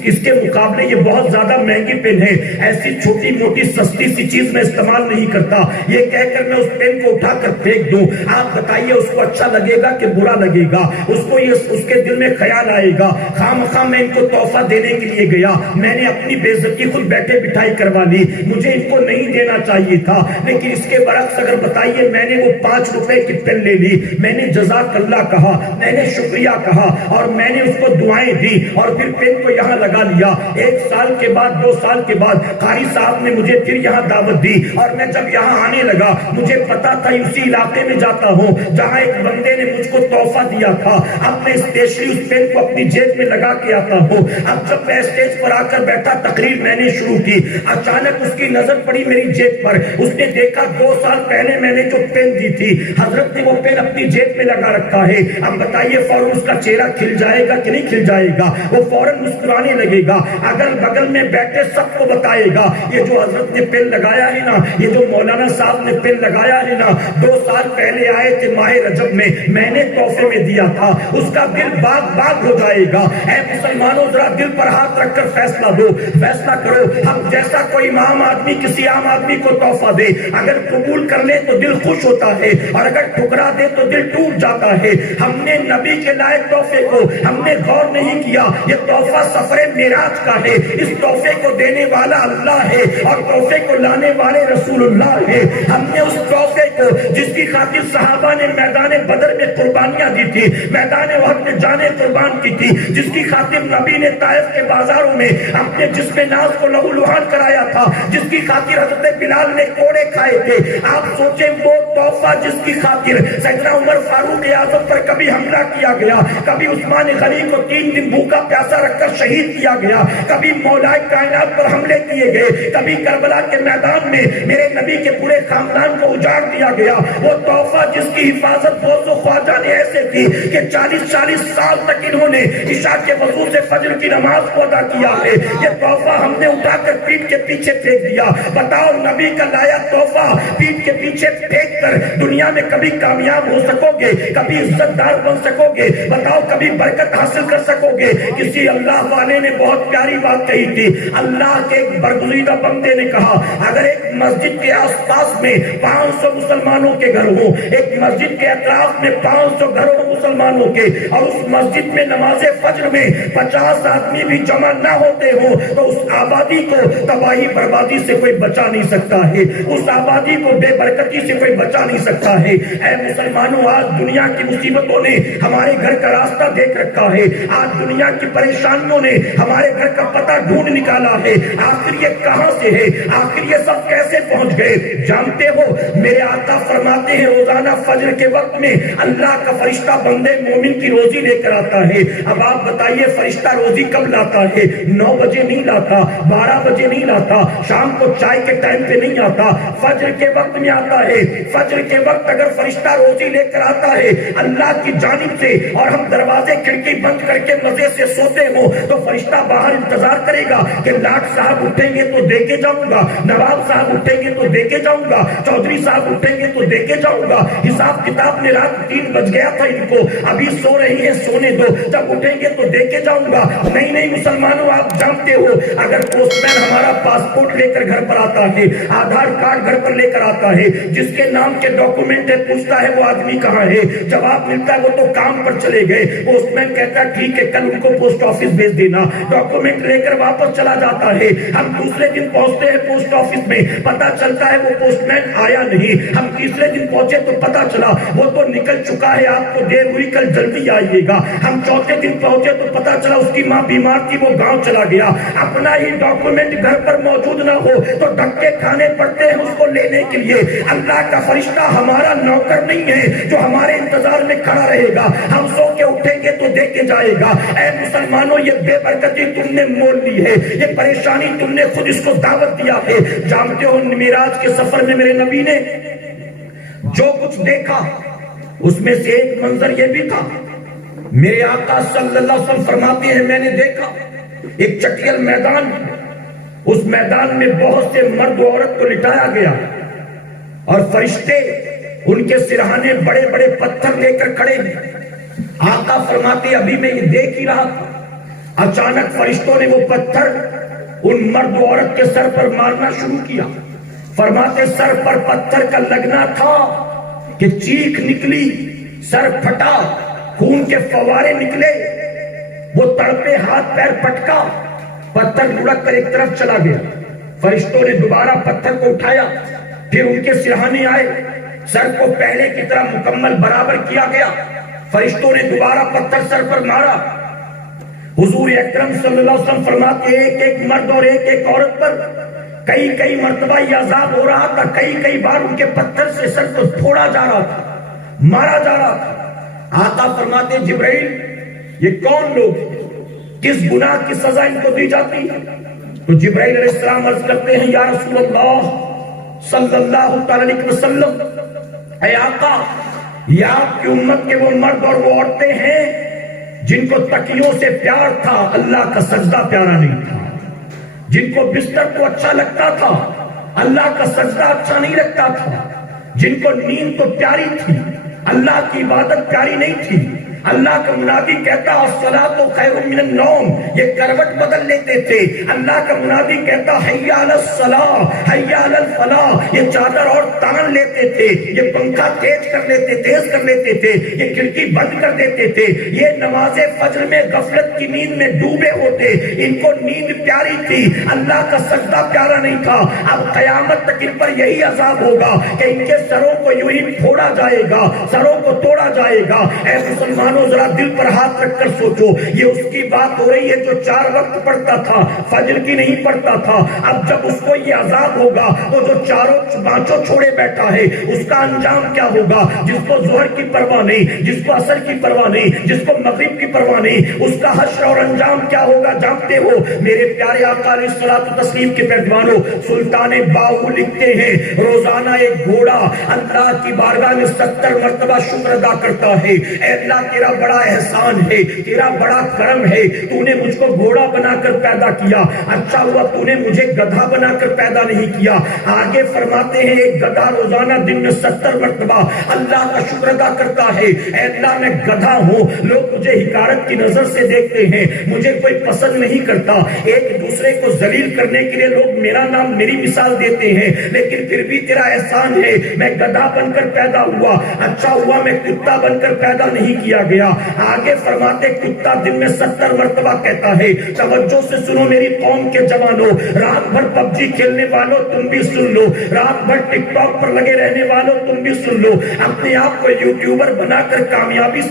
اس کے مقابلے یہ بہت زیادہ مہنگی پین ہے, ایسی چھوٹی موٹی سستی سی چیز میں استعمال نہیں کرتا. یہ کہہ کر میں اس پین کو اٹھا کر پھینک دوں, آپ بتائیے اس کو اچھا لگے گا کہ برا لگے گا؟ اس کے دل میں خیال آئے گا خواہ میں ان کو تحفہ دینے کے لیے گیا, میں نے اپنی بے عزتی خود بیٹھے بٹھائی کروا لی, مجھے ان کو نہیں دینا چاہیے تھا. لیکن اس کے برعکس اگر بتائیے میں نے وہ 5 روپے کی پین لے لی, میں نے جزاک اللہ کہا, میں نے شکریہ کہا, اور میں نے اس کو دعائیں دی, اور پھر پین کو یہاں لگا لیا. 1 سال کے بعد 2 سال کے بعد قاری صاحب نے مجھے پھر یہاں دعوت دی, اور میں جب یہاں آنے لگا مجھے پتا تھا اسی علاقے میں جاتا ہوں جہاں ایک بندے نے مجھ کو تحفہ دیا تھا. اب میں اسپیشلی اس پین کو اپنی جیب میں لگا کے آتا ہوں. اب جب میں اسٹیج پر آ کر بیٹھا تقریر میں نے شروع کی, اچانک اس کی نظر پڑی میری جیب پر. اس نے دیکھا 2 سال پہلے میں نے جو پین دی تھی حضرت نے وہ پین اپنی جیب میں لگا رکھا ہے. اب بتائیے فوراً اس کا چہرہ کھل جائے گا کہ نہیں کھل جائے گا؟ وہ فوراً مسکرانے لگے گا, اگر بغل میں بیٹھے سب کو بتائے گا یہ جو حضرت نے پین لگایا ہے نا, یہ جو مولانا صاحب نے پین لگایا ہے نا, 2 سال پہلے آئے تھے ماہ رجب میں نے تحفے میں دیا تھا. اس کا دل باغ ہو جائے گا. اے مسلمانوں ذرا دل پر ہاتھ رکھ کر فیصلہ دو, فیصلہ کرو. ہم جیسا کوئی عام آدمی کسی عام آدمی کو تحفہ دے, اگر قبول کر لے تو دل خوش ہوتا ہے, اور اگر ٹھکرا دے تو دل ٹوٹ جاتا ہے. ہم نے نبی کے لائے تحفے کو ہم نے غور نہیں کیا. یہ تحفہ سفر معراج کا ہے, اس تحفے کو دینے والا اللہ ہے, اور تحفے کو لانے والے رسول اللہ ہے. ہم نے اس تحفے کو جس کی خاطر صحابہ نے میدان بدر میں قربانیاں دی تھی, میدان احد میں جانیں قربان کی تھی, جس کی خاطر نبی نے طائف کے بازاروں میں اپنے جسم ناز کو لہو لہان کرایا تھا, جس کی خاطر حضرت بلال نے کوڑے کھائے تھے. آپ سوچیں وہ تحفہ جس کی خاطر سیدنا عمر فاروق اعظم پر کبھی حملہ کیا گیا, کبھی عثمان غنی کو 3 دن بھوکا پیاسا رکھ کر شہید کیا گیا, کبھی مولا کائنات پر حملے کیے گئے, کبھی کربلا کے میدان میں میرے نبی کے پورے خاندان کو اجاڑ دیا گیا. وہ تحفہ جس کی حفاظت غوث و خواجہ نے ایسے کی کہ 40 سال تک انہوں نے عشاء کے وضو سے فجر کی نماز کو ادا کیا ہے. یہ تحفہ ہم نے اٹھا کر پیٹ کے پیچھے پھینک دیا. بتاؤ نبی کا لایا تحفہ پیٹ کے پیچھے پھینک کر دنیا میں کبھی کامیاب ہو سکو گے, کبھی عزت دار بن سکو گے؟ بتاؤ کبھی برکت حاصل کر سکو گے؟ کسی اللہ والے نے بہت پیاری بات کہی تھی. اللہ کے ایک برگزیدہ بندے نے کہا اگر ایک مسجد کے آس پاس میں 500 مسلمانوں کے گھر ہوں, ایک مسجد کے اطراف میں 500 گھر ہوں مسلمانوں کے, اور اس مسجد میں نماز فجر میں 50 آدمی بھی جمع نہ ہوتے ہوں, تو اس آبادی کو تباہی بربادی سے کوئی بچا نہیں سکتا ہے, اس آبادی کو بے برکتی سے کوئی بچا نہیں سکتا ہے۔ اے مسلمانوں، آج دنیا کی مصیبتوں نے ہمارے گھر کا راستہ دیکھ رکھا ہے، آج دنیا کی پریشانیوں نے ہمارے گھر کا پتہ ڈھونڈ نکالا ہے، آخر یہ کہاں سے ہے، آخر یہ سب کیسے پہنچ گئے؟ جانتے ہو میرے آقا فرماتے ہیں روزانہ فجر کے وقت میں اللہ کا فرشتہ بندے مومن کی روزی لے کر آتا ہے۔ اب آپ بتائیے فرشتہ روزی کب لاتا ہے؟ 9 بجے نہیں لاتا، 12 بجے نہیں لاتا، شام کو چائے کے ٹائم پہ نہیں آتا، فجر کے وقت میں آتا ہے۔ فجر کے وقت اگر فرشتہ روزی لے کر آتا ہے اللہ کی جانب سے اور ہم دروازے کھڑکی بند کر کے مزے سے سوتے ہو تو فرشتہ باہر انتظار کرے گا کہ لاٹ صاحب اٹھیں گے تو دے کے جاؤں گا، نواب صاحب اٹھیں گے تو دے کے جاؤں گا، چودھری صاحب اٹھیں گے تو دے کے جاؤں گا۔ حساب کتاب میں رات 3 بج گیا تھا ان کو، ابھی سو رہی ہیں سونے دو، جب اٹھیں گے تو دے کے جاؤں گا۔ نہیں مسلمانوں، آپ جانتے ہو اگر پوسٹ مین ہمارا پاسپورٹ لے کر گھر پر آتا ہے، آدھار کارڈ گھر پر لے کر آتا ہے، جس کے نام کے ڈاکومنٹ ہے، پوچھتا ہے وہ آدمی کہاں ہے، جواب ملتا ہے وہ تو کام پر چلے گئے، پوسٹ مین کہتا ہے ٹھیک ہے کل ان کو پوسٹ آفس بھیج دینا، ڈاکومنٹ لے کر واپس چلا جاتا ہے۔ ہم دوسرے دن پہنچتے ہیں پوسٹ آفس میں، پتا چلتا ہے وہ پوسٹ مین آیا نہیں، ہم تیسرے دن پہنچے تو پتا چلا وہ تو نکل چکا ہے، آپ کو دیر ہوئی کل جلدی آئیے گا، ہم چوتھے دن پہنچے تو پتا چلا اس کی ماں بیمار تھی وہ گاؤں چلا گیا، اپنا ہی ڈاکومنٹ گھر پر موجود نہ ہو تو دھکے کھانے پڑتے ہیں اس کو لینے کے لیے۔ اللہ کا فرشتہ ہمارا نوکر نہیں ہے جو ہمارے انتظار میں کھڑا رہے گا، ہم سو کے اٹھیں گے تو دے کے جائے گا۔ اے مسلمانوں، یہ بے برکتی تم نے مول لی ہے، یہ پریشانی تم نے خود اس کو دعوت دیا ہے۔ جانتے ہو معراج کے سفر میں میرے نبی نے جو کچھ دیکھا اس میں سے ایک منظر یہ بھی تھا، میرے آقا صلی اللہ علیہ وسلم فرماتے ہیں میں نے دیکھا ایک چٹیل میدان، اس میدان میں بہت سے مرد و عورت کو لٹایا گیا اور فرشتے ان کے سرہانے بڑے بڑے پتھر لے کر کھڑے ہیں۔ آقا فرماتے ابھی میں یہ دیکھ ہی رہا تھا، اچانک فرشتوں نے وہ پتھر ان مرد و عورت کے سر پر مارنا شروع کیا۔ فرماتے سر پر پتھر کا لگنا تھا کہ چیخ نکلی، سر پھٹا، خون کے فوارے نکلے، وہ تڑپے، ہاتھ پیر پٹکا، پتھر لڑک کر ایک طرف چلا گیا۔ فرشتوں نے دوبارہ پتھر کو اٹھایا، پھر ان کے سرہانے آئے، سر کو پہلے کی طرح مکمل برابر کیا گیا، فرشتوں نے دوبارہ پتھر سر پر مارا۔ حضور اکرم صلی اللہ علیہ وسلم فرماتے ایک ایک مرد اور ایک ایک عورت پر کئی مرتبہ یہ عذاب ہو رہا تھا، کئی بار ان کے پتھر سے سر کو پھوڑا جا رہا تھا، مارا جا رہا تھا۔ آقا فرماتے جبرائیل یہ کون لوگ ہیں؟ کس گناہ کی سزا ان کو دی جاتی ہے؟ تو جبرائیل علیہ السلام عرض کرتے ہیں یا رسول اللہ صلی اللہ علیہ وسلم، اے آقا یہ آپ کی امت کے وہ مرد اور وہ عورتیں ہیں جن کو تکیوں سے پیار تھا، اللہ کا سجدہ پیارا نہیں تھا، جن کو بستر کو اچھا لگتا تھا، اللہ کا سجدہ اچھا نہیں لگتا تھا، جن کو نیند تو پیاری تھی، اللہ کی عبادت پیاری نہیں تھی۔ اللہ کا منادی کہتا الصلاۃ خیر من النوم، یہ کروٹ بدل لیتے تھے۔ اللہ کا منادی کہتا حی علی الصلاۃ، حی علی الفلاح، یہ چادر اور تان لیتے تھے، یہ پنکھا تیز کر لیتے تھے، یہ کھڑکی بند کر دیتے تھے، یہ نماز فجر میں غفلت کی نیند میں ڈوبے ہوتے، ان کو نیند پیاری تھی، اللہ کا سجدہ پیارا نہیں تھا۔ اب قیامت تک ان پر یہی عذاب ہوگا کہ ان کے سروں کو یوں ہی پھوڑا جائے گا، سروں کو توڑا جائے گا۔ اے مسلمان ذرا دل پر ہاتھ رکھ کر سوچو، یہ اس کی بات ہو رہی ہے جو 4 وقت پڑھتا تھا، فجر کی نہیں پڑھتا تھا۔ اب جب اس کو یہ عذاب ہوگا تو جو 4 چھوڑے بیٹھا ہے اس کا انجام کیا ہوگا؟ جس کو ظہر کی پرواہ نہیں، جس کو عصر کی پرواہ نہیں، جس کو مغرب کی پرواہ نہیں، اس کا حشر اور انجام کیا ہوگا جانتے ہو؟ میرے پیارے آقا علیہ الصلوۃ والتسلیم کے پیروانوں، سلطان باہو لکھتے ہیں روزانہ ایک گھوڑا اللہ کی بارگاہ میں 70 مرتبہ شکر ادا کرتا ہے، اے اللہ تیرا بڑا احسان ہے، تیرا بڑا کرم ہے، تو نے مجھ کو گھوڑا بنا کر پیدا کیا، اچھا ہوا تو نے مجھے گدھا بنا کر پیدا نہیں کیا۔ آگے فرماتے ہیں ایک گدھا روزانہ دن میں 70 مرتبہ اللہ کا شکر ادا کرتا ہے، اے اللہ میں گدھا ہوں، لوگ مجھے حقارت کی نظر سے دیکھتے ہیں، مجھے کوئی پسند نہیں کرتا، ایک دوسرے کو ذلیل کرنے کے لیے لوگ میرا نام میری مثال دیتے ہیں، لیکن پھر بھی تیرا احسان ہے میں گدھا بن کر پیدا ہوا، اچھا ہوا میں کتا بن کر پیدا نہیں کیا گیا۔ گیا. آگے فرماتے کتا دن میں 70 مرتبہ کہتا ہے. توجہ سے سنو میری قوم کے جوانوں, رات بھر پب جی کھیلنے والوں تم بھی سن لو, رات بھر ٹک ٹاک پر لگے رہنے والوں تم بھی سن لو, اپنے آپ کو یوٹیوبر بنا کر کامیابی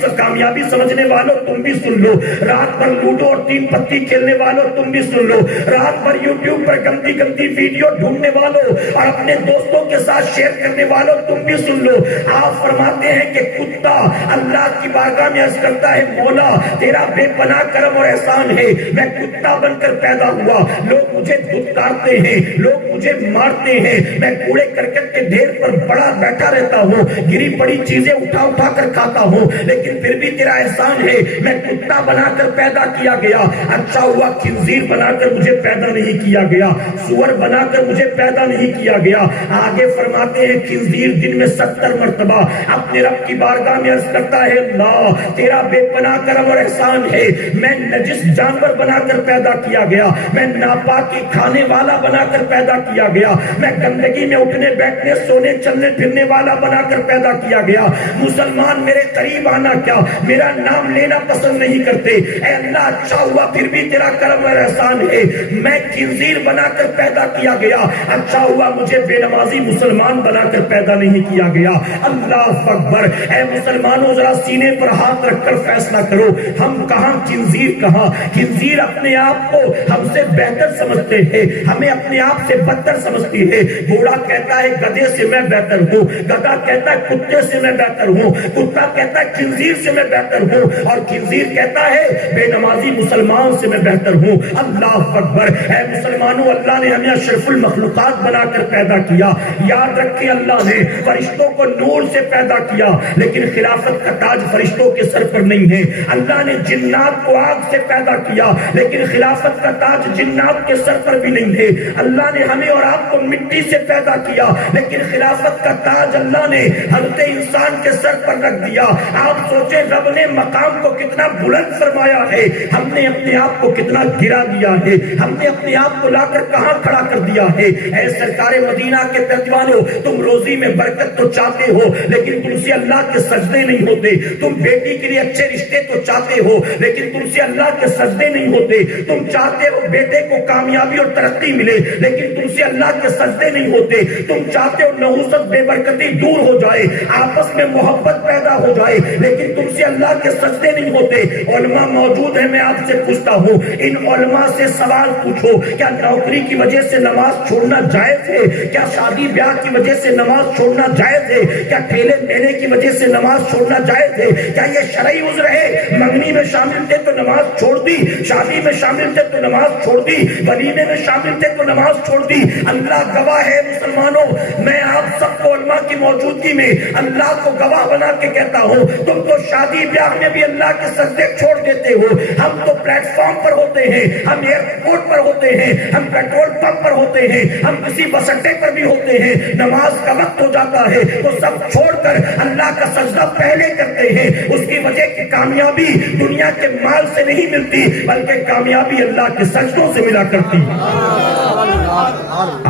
سمجھنے والوں تم بھی سن لو, رات بھر لوڈو اور 3 پتی کھیلنے والوں تم بھی سن لو, رات بھر یوٹیوب پر گندی گندی ویڈیو ڈھونڈنے والوں اور اپنے دوستوں کے ساتھ شیئر کرنے والوں تم بھی سن لو. آپ فرماتے ہیں کہ کتا اللہ کی بارگاہ میں عرض کرتا ہے مولا تیرا بے پناہ کرم اور احسان ہے, میں کتا بن کر پیدا ہوا, لوگ مجھے دھتکارتے ہیں, لوگ مجھے مارتے ہیں, میں کوڑے کرکٹ کے ڈھیر پر بڑا بیٹھا رہتا ہوں, گری پڑی چیزیں اٹھا اٹھا کر کھاتا ہوں, لیکن پھر بھی تیرا احسان ہے میں کتا بنا کر پیدا کیا گیا. اچھا ہوا خنزیر بنا کر مجھے پیدا نہیں کیا گیا, سور بنا کر مجھے پیدا نہیں کیا گیا. آگے فرماتے ہیں خنزیر دن میں 70 مرتبہ اپنے رب کی بارگاہ میں عرض کرتا ہے اللہ تیرا بے پناہ کرم اور احسان ہے, میں نجس جانور بنا کر پیدا کیا گیا, میں ناپاکی کھانے والا بنا کر پیدا کیا گیا, میں گندگی میں اٹھنے بیٹھنے سونے چلنے پھرنے والا بنا کر پیدا کیا گیا. مسلمان میرے قریب آنا کیا میرا نام لینا پسند نہیں کرتے. اے اللہ اچھا ہوا پھر بھی تیرا کرم اور احسان ہے, میں خنزیر بنا کر پیدا کیا گیا, اچھا ہوا مجھے بے نمازی مسلمان بنا کر پیدا نہیں کیا گیا. اللہ اکبر. اے مسلمانوں ذرا سینے پر ہاتھ رکھ کر فیصلہ کرو, ہم کہاں خنزیر کہاں. خنزیر اپنے آپ کو ہم سے بہتر سمجھتے ہیں, ہمیں اپنے آپ سے بدتر سمجھتی ہے. گھوڑا کہتا ہے گدھے سے میں بہتر ہوں, گدھا کہتا ہے کتے سے میں بہتر ہوں, کتا کہتا ہے خنزیر سے میں بہتر ہوں, اور خنزیر کہتا ہے بے نمازی مسلمان سے میں بہتر ہوں. اللہ اکبر. اے مسلمانوں اللہ نے ہمیں اشرف المخلوقات بنا کر پیدا کیا. یاد رکھیں اللہ نے فرشتوں کو نور سے پیدا کیا, لیکن خلافت کا تاج فرشتوں کے سر پر نہیں ہے. اللہ نے جنات کو آگ سے پیدا کیا, لیکن خلافت کا تاج جنات کے سر پر بھی نہیں ہے. اللہ نے ہمیں اور آپ کو مٹی سے پیدا کیا, لیکن خلافت کا تاج اللہ نے حضرت انسان کے سر پر رکھ دیا. آپ سوچیں رب نے مقام کو کتنا بلند فرمایا ہے, ہم نے اپنے آپ کو کتنا گرا دیا ہے, ہم نے اپنے آپ کو لا کر کہاں کھڑا کر دیا ہے. اے سرکار مدینہ کے پیروانوں, تم روزی میں برکت تو چاہتے ہو لیکن تم سے اللہ کے سجدے نہیں ہوتے. تم بیٹی کے لیے اچھے رشتے تو چاہتے ہو لیکن تم سے اللہ کے سجدے نہیں ہوتے. تم چاہتے ہو بیٹے کو کامیابی اور ترقی ملے لیکن تم سے اللہ کے سجدے نہیں ہوتے. تم چاہتے ہو نحوست بے برکتی دور ہو جائے, آپس میں محبت پیدا ہو جائے, لیکن تم سے اللہ کے سجدے نہیں ہوتے. علماء موجود ہیں, میں آپ سے پوچھتا ہوں ان علماء سے سوال پوچھو, کیا نوکری کی وجہ سے نماز چھوڑنا جائز ہے؟ کیا شادی بیاہ کی وجہ سے نماز چھوڑنا جائز ہے؟ کیا ٹھیلے میلے کی وجہ سے نماز چھوڑنا جائز ہے؟ کیا یہ شرعی عذر ہے؟ منگنی میں شامل تھے تو نماز چھوڑ دی, شادی میں شامل تھے تو نماز چھوڑ دی, ولیمے میں شامل تھے تو نماز چھوڑ دی. اللہ گواہ ہے مسلمانوں, میں آپ سب کو علماء کی موجودگی میں اللہ کو گواہ بنا کے کہتا ہوں, تم تو شادی بیاہ میں بھی اللہ کے سجدے چھوڑ دیتے ہو. ہم تو پلیٹ فارم پر ہوتے ہیں, ہم ایئرپورٹ پر ہوتے ہیں, ہم پیٹرول پمپ پر ہوتے ہیں, ہم کسی بس اڈے پر بھی ہوتے ہیں. نماز کا وقت ہو جاتا ہے تو سب چھوڑ کر اللہ کا سجدہ پہلے کرتے ہیں. اس کی وجہ کی کامیابی دنیا کے مال سے نہیں ملتی بلکہ کامیابی اللہ کے سجدوں سے ملا کرتی.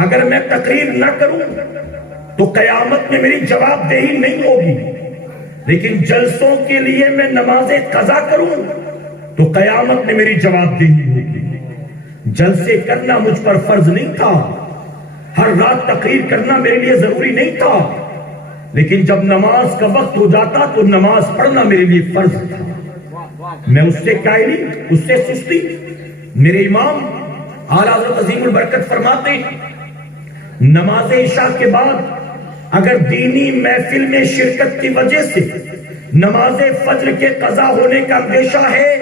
اگر میں تقریر نہ کروں تو قیامت میں میری جواب دہی نہیں ہوگی, لیکن جلسوں کے لیے میں نمازیں قضا کروں تو قیامت میں میری جواب دہی ہوگی. جلسے کرنا مجھ پر فرض نہیں تھا, ہر رات تقریر کرنا میرے لیے ضروری نہیں تھا, لیکن جب نماز کا وقت ہو جاتا تو نماز پڑھنا میرے لیے فرض تھا. میں اس سے کائلی, اس سے سستی. میرے امام اعلیٰ حضرت عظیم البرکت فرماتے ہیں نماز عشاء کے بعد اگر دینی محفل میں شرکت کی وجہ سے نماز فجر کے قضا ہونے کا اندیشہ ہے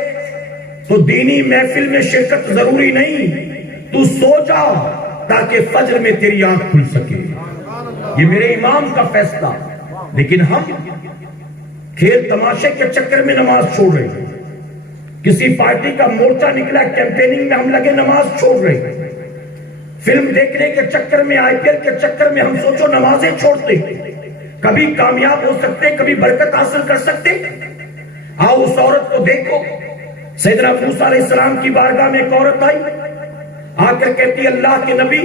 تو دینی محفل میں شرکت ضروری نہیں, تو سو جا تاکہ فجر میں تیری آنکھ کھل سکے. یہ میرے امام کا فیصلہ. لیکن ہم کھیل تماشے کے چکر میں نماز چھوڑ رہے ہیں, کسی پارٹی کا مورچہ نکلا کیمپیننگ میں ہم لگے نماز چھوڑ رہے ہیں, فلم دیکھنے کے چکر میں آئی پی ایل کے چکر میں ہم سوچو نمازیں چھوڑتے, کبھی کامیاب ہو سکتے, کبھی برکت حاصل کر سکتے. آؤ اس عورت کو دیکھو, سیدنا موسیٰ علیہ السلام کی بارگاہ میں ایک عورت آئی, آ کر کہتی اللہ کے نبی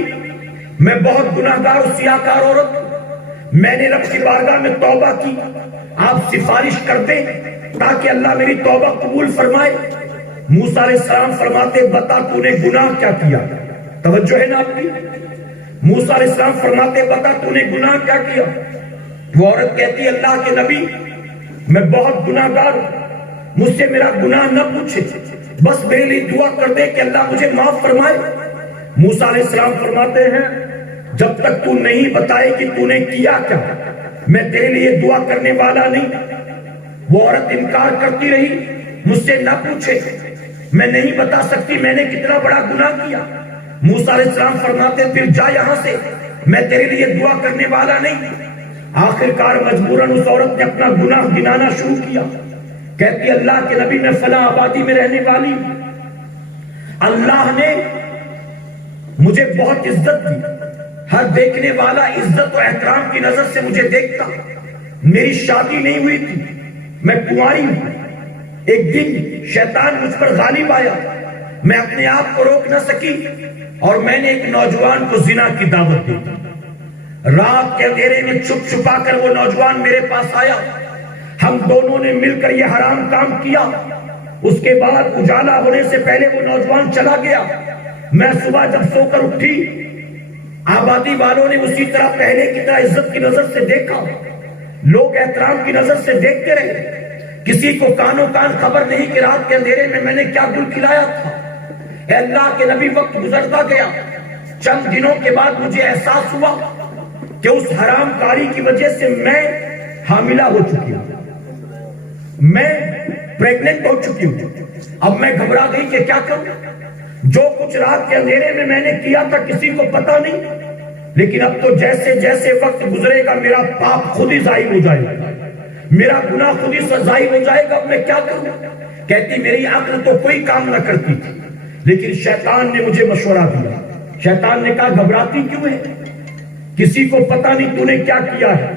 میں بہت گناہگار اور سیاہکار عورت, میں نے رب کی بارگاہ میں توبہ کی, آپ سفارش کر دیں تاکہ اللہ میری توبہ قبول فرمائے۔ موسیٰ علیہ السلام فرماتے بتا تو نے گناہ کیا کیا؟ توجہ ہے نا آپ کی؟ موسیٰ علیہ السلام فرماتے بتا تو نے گناہ کیا کیا؟ وہ عورت کہتی اللہ کے نبی میں بہت گناہ گار ہوں، مجھ سے میرا گناہ نہ پوچھے، بس میرے لیے دعا کر دے کہ اللہ مجھے معاف فرمائے۔ موسیٰ علیہ السلام فرماتے ہیں جب تک تو نہیں بتائے کہ تو نے کیا کیا میں تیرے لیے دعا کرنے والا نہیں۔ وہ عورت انکار کرتی رہی، مجھ سے نہ پوچھے، میں نہیں بتا سکتی میں نے کتنا بڑا گناہ کیا۔ موسیٰ علیہ السلام فرماتے پھر جا یہاں سے، میں تیرے لیے دعا کرنے والا نہیں۔ آخر کار مجبوراً اس عورت نے اپنا گناہ گنانا شروع کیا، کہتی اللہ کے نبی میں فلاں آبادی میں رہنے والی، اللہ نے مجھے بہت عزت دی، ہر دیکھنے والا عزت و احترام کی نظر سے مجھے دیکھتا، میری شادی نہیں ہوئی تھی، میں کنواری ہوں۔ ایک دن شیطان مجھ پر غالب آیا، میں اپنے آپ کو روک نہ سکی اور میں نے ایک نوجوان کو زنا کی دعوت دی۔ رات کے اندھیرے میں چھپ چھپا کر وہ نوجوان میرے پاس آیا، ہم دونوں نے مل کر یہ حرام کام کیا۔ اس کے بعد اجالا ہونے سے پہلے وہ نوجوان چلا گیا۔ میں صبح جب سو کر اٹھی، آبادی والوں نے اسی طرح پہلے کی طرح عزت کی نظر سے دیکھا، لوگ احترام کی نظر سے دیکھتے رہے، کسی کو کانوں کان خبر نہیں کہ رات کے اندھیرے میں نے کیا گل کھلایا تھا۔ اے اللہ کے نبی وقت گزرتا گیا، چند دنوں کے بعد مجھے احساس ہوا کہ اس حرام کاری کی وجہ سے میں حاملہ ہو چکی ہوں، میں پریگننٹ ہو چکی ہوں۔ اب میں گھبرا گئی کہ کیا کروں، جو کچھ رات کے اندھیرے میں نے کیا تھا کسی کو پتا نہیں، لیکن اب تو جیسے جیسے وقت گزرے گا میرا پاپ خود ہی ظاہر ہو جائے گا، میرا گناہ خود ہی ظاہر ہو جائے گا، اب میں کیا کروں۔ کہتی میری عقل تو کوئی کام نہ کرتی تھی، لیکن شیطان نے مجھے مشورہ دیا۔ شیطان نے کہا گھبراتی کیوں ہے، کسی کو پتا نہیں تو نے کیا کیا ہے،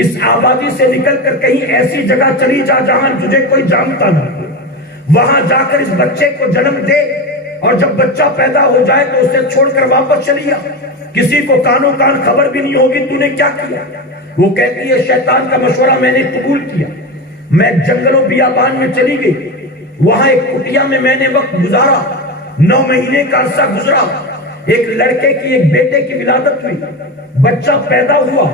اس آبادی سے نکل کر کہیں ایسی جگہ چلی جا جہاں تجھے کوئی جانتا نہ، وہاں جا کر اس بچے کو جنم دے اور جب بچہ پیدا ہو جائے تو اسے چھوڑ کر واپس چلی آ، کسی کو کانوں کان خبر بھی نہیں ہوگی تو نے کیا کیا۔ وہ کہتی ہے شیطان کا مشورہ میں نے قبول کیا، میں جنگلوں بیابان میں چلی گئی، وہاں ایک کٹیا میں نے وقت گزارا، 9 مہینے کا عرصہ گزرا، ایک لڑکے کی ایک بیٹے کی ولادت ہوئی، بچہ پیدا ہوا،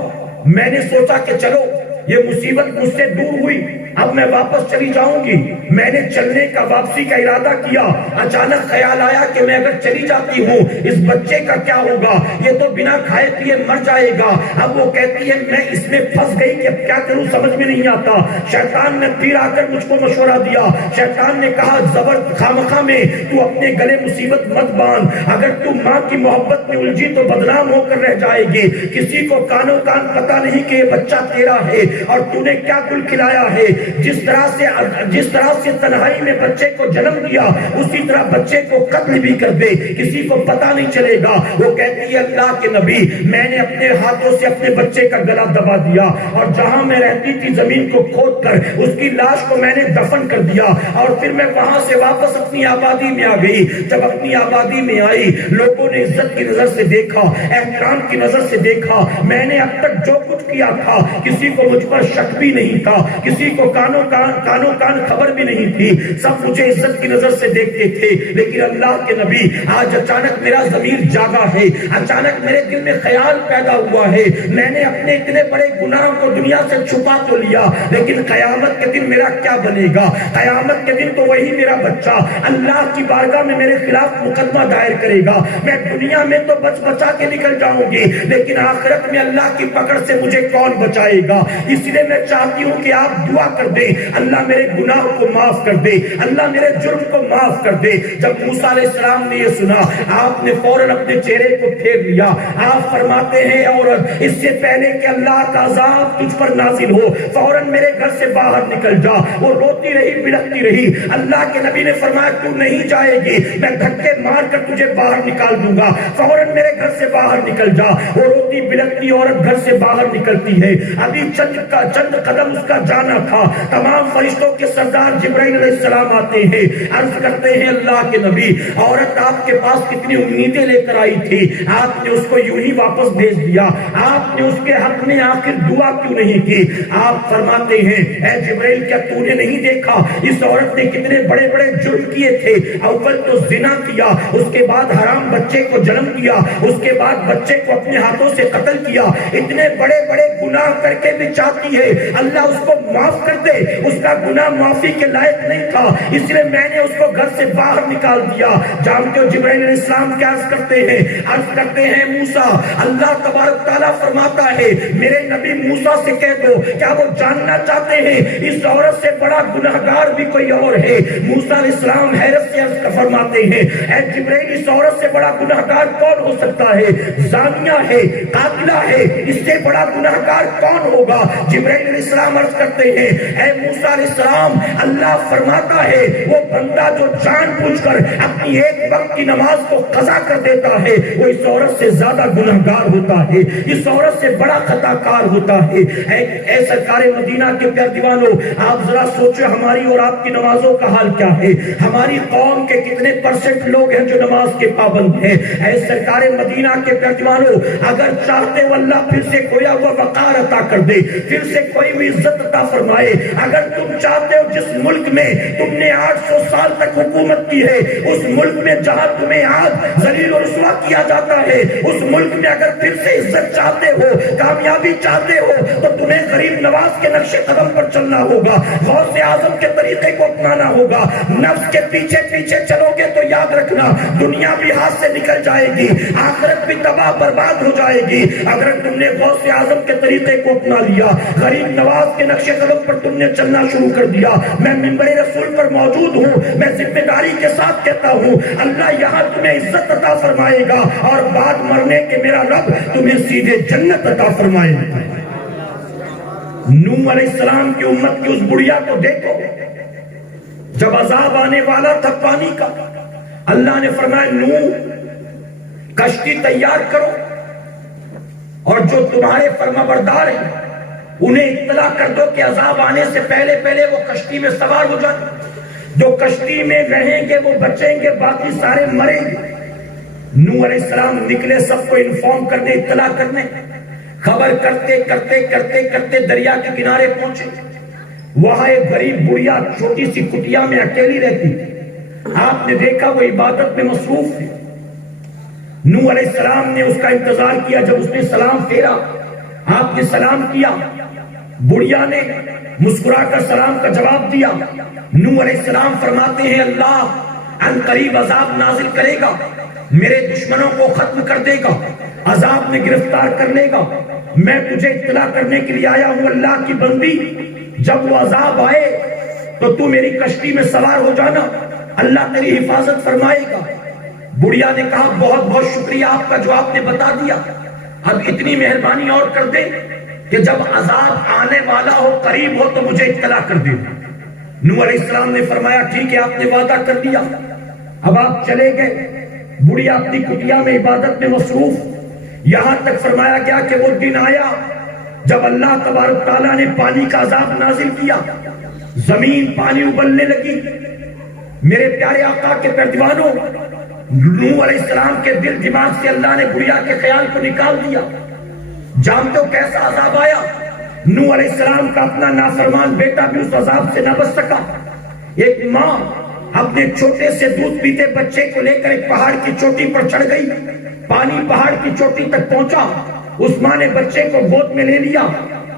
میں نے سوچا کہ چلو یہ مصیبت مجھ سے دور ہوئی، اب میں واپس چلی جاؤں گی۔ میں نے چلنے کا واپسی کا ارادہ کیا، اچانک خیال آیا کہ میں اگر چلی جاتی ہوں اس بچے کا کیا ہوگا، یہ تو بنا کھائے پیے مر جائے گا۔ اب وہ کہتی ہے میں اس میں پھنس گئی کہ اب کیا کروں سمجھ میں نہیں آتا۔ شیطان نے پھر آ کر مجھ کو مشورہ دیا، شیطان نے کہا زبر خامخواہ میں تو اپنے گلے مصیبت مت باندھ، اگر تو ماں کی محبت میں الجھی تو بدنام ہو کر رہ جائے گی، کسی کو کانوں کان پتا نہیں کہ یہ بچہ تیرا ہے اور تو نے کیا گل کھلایا ہے۔ جس طرح سے تنہائی میں بچے کو جنم دیا اسی طرح بچے کو قتل بھی کر دے، کسی کو پتا نہیں چلے گا۔ وہ کہتی ہے اللہ کے نبی میں نے اپنے ہاتھوں سے اپنے بچے کا گلا دبا دیا اور جہاں میں رہتی تھی زمین کو کھود کر اس کی لاش کو میں نے دفن کر دیا اور پھر میں وہاں سے واپس اپنی آبادی میں آ گئی۔ جب اپنی آبادی میں آئی لوگوں نے عزت کی نظر سے دیکھا، احترام کی نظر سے دیکھا، میں نے اب تک جو کچھ کیا تھا کسی کو مجھ پر شک بھی نہیں تھا، کسی کو کانوں کان خبر بھی نہیں تھی، سب مجھے عزت کی نظر سے دیکھتے تھے۔ لیکن اللہ کے نبی آج اچانک میرا ضمیر جاگا ہے، اچانک میرے دل میں خیال پیدا ہوا ہے، میں نے اپنے اتنے بڑے گناہوں کو دنیا سے چھپا تو لیا لیکن قیامت کے دن میرا کیا بنے گا؟ قیامت کے دن تو وہی میرا بچہ اللہ کی بارگاہ میں میرے خلاف مقدمہ دائر کرے گا۔ میں دنیا میں تو بچ بچا کے نکل جاؤں گی لیکن آخرت میں اللہ کی پکڑ سے مجھے کون بچائے گا؟ اس لیے میں چاہتی ہوں کہ آپ دعا کر دیں اللہ میرے گناہ کو معاف کر دے، اللہ میرے جرم کو معاف کر دے۔ جب موسیٰ علیہ السلام نے یہ سنا آپ نے فوراً اپنے چہرے کو پھیر لیا۔ آپ فرماتے ہیں عورت اس سے پہلے کہ اللہ کا عذاب تجھ پر نازل ہو فوراً میرے گھر سے باہر نکل جا۔ وہ روتی رہی بلکتی رہی، اللہ کے نبی نے فرمایا تو نہیں جائے گی، میں دھکے مار کر تجھے باہر نکال دوں گا، فوراً میرے گھر سے باہر نکل جا۔ وہ روتی بلکتی عورت گھر سے باہر نکل نکلتی ہے. ابھی چند قدم اس کا جانا تھا, تمام فرشتوں کے سردار جبرائیل علیہ السلام آتے ہیں, عرض کرتے ہیں اللہ کے نبی, عورت آپ کے پاس کتنی امیدیں لے کر آئی تھی, آپ نے اس کو یوں ہی واپس بھیج دیا, آپ نے اس کے حق میں آخر دعا کیوں نہیں کی؟ آپ فرماتے ہیں اے جبرائیل کیا تو نے نہیں دیکھا اس عورت نے کتنے بڑے بڑے جرم کیے تھے؟ اول تو زنا کیا, اس کے بعد حرام بچے کو جنم دیا, اس کے بعد بچے کو اپنے ہاتھوں سے قتل کیا, اتنے بڑے بڑے گناہ کر کے بھی چاہتی ہے اللہ اس کو معاف کر دے, اس کا گناہ معافی کے لائق نہیں تھا, اس لیے میں نے اس کو گھر سے باہر نکال دیا. جانتے ہو جبرائیل علیہ السلام کیا عرض کرتے ہیں موسیٰ, اللہ تبارک تعالیٰ فرماتا ہے میرے نبی موسیٰ سے کہہ دو, کیا وہ جاننا چاہتے ہیں اس عورت سے بڑا گناہگار بھی کوئی اور ہے؟ موسیٰ علیہ السلام حیرت سے فرماتے ہیں اے جبرائیل اس عورت سے بڑا گناہگار کون ہو سکتا ہے؟ زانیہ ہے, قاتلہ ہے, اس سے بڑا گناہگار کون ہوگا؟ جبرائیل علیہ السلام عرض کرتے ہیں اے موسیٰ علیہ السلام, اللہ فرماتا ہے وہ بندہ جو جان بوجھ کر اپنی ایک وقت کی نماز کو قضا کر دیتا ہے وہ اس عورت سے زیادہ گناہگار ہوتا ہے, اس عورت سے بڑا خطا کار ہوتا ہے. اے سرکار مدینہ کے پیارے دیوانوں, آپ ذرا سوچو ہماری اور آپ کی نمازوں کا حال کیا ہے, ہماری قوم کے کتنے % لوگ ہیں جو نماز کے پابند ہیں. اے سرکار مدینہ کے پیارے دیوانوں, اگر چاہتے ہو اللہ پھر سے کھویا ہوا وقار عطا کر دے, پھر سے کوئی بھی عزت عطا فرمائے. اگر تم چاہتے ہو جس ملک میں تم نے 800 سال تک حکومت کی ہے, اس ملک میں جہاں تمہیں آج ذلیل و رسوا کیا جاتا ہے, اس ملک میں اگر پھر سے عزت چاہتے ہو, کامیابی چاہتے ہو, تو تمہیں غریب نواز کے نقش قدم پر چلنا ہوگا, غوث اعظم کے طریقے کو اپنانا ہوگا. نفس کے پیچھے پیچھے چلو گے تو یاد رکھنا دنیا بھی ہاتھ سے نکل جائے گی, آخرت بھی تباہ برباد ہو جائے گی. اگر تم نے غوث اعظم کے طریقے کو اپنا لیا, غریب نواز کے نقش قدم پر تم نے چلنا شروع کر دیا, میں منبر رسول پر موجود ہوں, میں ذمہ داری کے ساتھ کہتا ہوں اللہ یہاں تمہیں عزت عطا فرمائے گا اور بعد مرنے کے میرا رب تمہیں سیدھے جنت عطا فرمائے گا. نوح علیہ السلام کی امت کی اس بڑھیا کو دیکھو, جب عذاب آنے والا تھا پانی کا, اللہ نے فرمایا نوح کشتی تیار کرو اور جو تمہارے فرما بردار ہیں انہیں اطلاع کر دو کہ عذاب آنے سے پہلے وہ کشتی میں سوار ہو جائیں, جو کشتی میں رہیں گے وہ بچیں گے, باقی سارے مریں گے. نوح علیہ السلام نکلے سب کو انفارم کرنے, اطلاع کرنے, خبر کرتے کرتے کرتے کرتے دریا کے کنارے پہنچے. وہاں ایک غریب بڑھیا چھوٹی سی کٹیا میں اکیلی رہتی تھی. آپ نے دیکھا وہ عبادت میں مصروف تھی. نوح علیہ السلام نے اس کا انتظار کیا, جب اس نے سلام پھیرا آپ نے سلام کیا, بڑھیا نے مسکرا کر سلام کا جواب دیا. نوح علیہ السلام فرماتے ہیں اللہ ان قریب عذاب نازل کرے گا, میرے دشمنوں کو ختم کر دے گا, عذاب میں گرفتار کر لے گا. میں تجھے اطلاع کرنے کے لیے آیا ہوں اللہ کی بندی, جب وہ عذاب آئے تو تو میری کشتی میں سوار ہو جانا, اللہ تیری حفاظت فرمائے گا. بڑھیا نے کہا بہت بہت شکریہ آپ کا جو آپ نے بتا دیا, اب اتنی مہربانی اور کر دے کہ جب عذاب آنے والا ہو, قریب ہو, تو مجھے اطلاع کر دے. نوح علیہ السلام نے فرمایا ٹھیک ہے آپ نے وعدہ کر دیا. اب آپ چلے گئے, بڑھیا اپنی کٹیا میں عبادت میں مصروف. یہاں تک فرمایا گیا کہ وہ دن آیا جب اللہ تبارک تعالیٰ نے پانی کا عذاب نازل کیا, زمین پانی ابلنے لگی. میرے پیارے آقا کے پردیوانوں, نوح علیہ السلام کے دل دماغ سے اللہ نے بڑھیا کے خیال کو نکال دیا. جانتے ہو کیسا عذاب آیا؟ نوح علیہ السلام کا اپنا نافرمان بیٹا بھی اس عذاب سے نہ بچ سکا. ایک ماں اپنے چھوٹے سے دودھ پیتے بچے کو لے کر ایک پہاڑ کی چوٹی پر چڑھ گئی. پانی پہاڑ کی چوٹی تک پہنچا, اس ماں نے بچے کو گود میں لے لیا,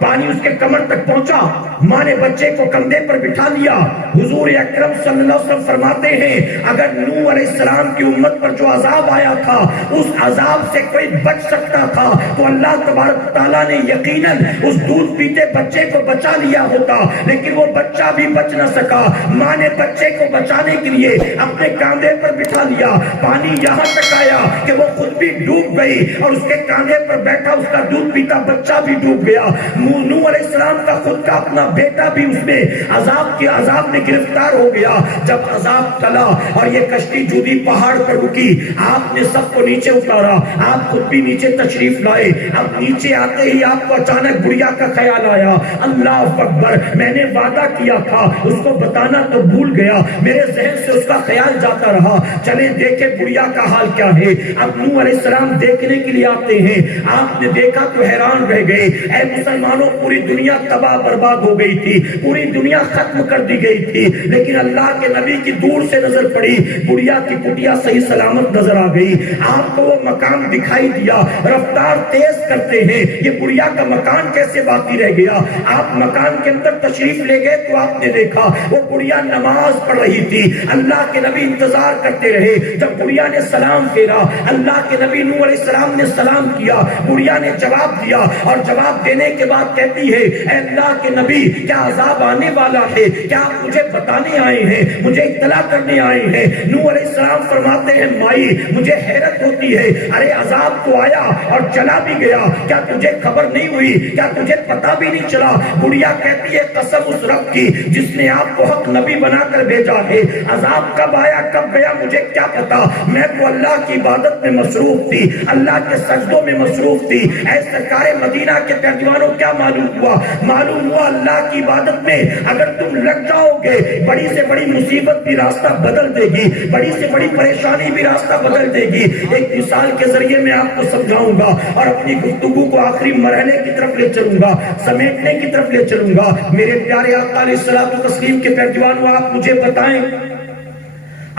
پانی اس کے کمر تک پہنچا, ماں نے بچے کو کندھے پر بٹھا لیا. حضور اکرم صلی اللہ علیہ وسلم فرماتے ہیں اگر نوح علیہ السلام کی امت پر جو عذاب آیا تھا اس عذاب سے کوئی بچ سکتا تھا تو اللہ تبارک تعالیٰ نے یقیناً اس دودھ پیتے بچے کو بچا لیا ہوتا, لیکن وہ بچہ بھی بچ نہ سکا. ماں نے بچے کو بچانے کے لیے اپنے کاندھے پر بٹھا لیا. پانی یہاں تک آیا کہ وہ خود بھی ڈوب گئی اور اس کے کاندھے پر بیٹھا اس کا دودھ پیتا بچہ بھی ڈوب گیا. نوح علیہ السلام کا خود کا اپنا بیٹا بھی اس میں عذاب میں گرفتار ہو گیا. جب عذاب چلا اور یہ کشتی جودی پہاڑ پر رکی, آپ نے سب کو نیچے اتارا, آپ خود بھی نیچے تشریف لائے. اب نیچے آتے ہی آپ کو اچانک بڑھیا کا خیال آیا, اللہ اکبر, میں نے وعدہ کیا تھا اس کو بتانا تو بھول گیا, میرے ذہن سے اس کا خیال جاتا رہا, چلیں دیکھیں بڑھیا کا حال کیا ہے. اب نوح علیہ السلام دیکھنے کے لیے آتے ہیں, آپ نے دیکھا تو حیران رہ گئے. اے مسلمانوں, پوری دنیا تباہ برباد ہو گئی تھی, پوری دنیا ختم کر دی گئی تھی, لیکن اللہ کے نبی کی دور سے نظر پڑی, بڑھیا کی کٹیا صحیح سلامت نظر آ گئی. آپ کو وہ مکان دکھائی دیا, رفتار تیز کرتے ہیں, یہ بڑھیا کا مکان کیسے باقی رہ گیا. آپ مکان کے اندر تشریف لے گئے تو آپ نے دیکھا وہ بڑھیا نماز پڑھ رہی تھی. اللہ کے نبی انتظار کرتے رہے. جب بڑھیا نے سلام پھیرا, اللہ کے نبی نوح علیہ السلام نے سلام کیا, بڑھیا نے جواب دیا, اور جواب دینے کے بعد کہتی ہے, اے اللہ کے نبی, کیا عذاب آنے والا ہے, کیا آپ مجھے بتانے آئے ہیں, مجھے اطلاع کرنے آئے ہیں. نوح علیہ السلام فرماتے ہیں, مائی مجھے حیرت ہوتی ہے, ارے عذاب تو آیا اور چلا بھی گیا, کیا تجھے خبر نہیں ہوئی, کیا تجھے پتا بھی نہیں چلا. بڑھیا کہتی ہے, قسم اس رب کی جس نے آپ کو حق نبی بنا کر بھیجا ہے, عذاب کب آیا کب گیا مجھے کیا پتا, میں تو اللہ کی عبادت میں مصروف تھی, اللہ کے سجدوں میں مصروف تھی. اے سرکار مدینہ کے پیروانوں, کیا معلوم ہوا, معلوم ہوا اللہ کی عبادت میں اگر تم لگ جاؤ گے, بڑی سے بڑی مصیبت بھی راستہ بدل دے گی, بڑی سے بڑی پریشانی بھی راستہ بدل دے گی. ایک مثال کے ذریعے میں آپ کو سمجھاؤں گا اور اپنی گفتگو کو آخری مرحلے کی طرف لے چلوں گا, سمیٹنے کی طرف لے چلوں گا. میرے پیارے آقا علیہ الصلوۃ والتسلیم کے پیروانوں, آپ مجھے بتائیں,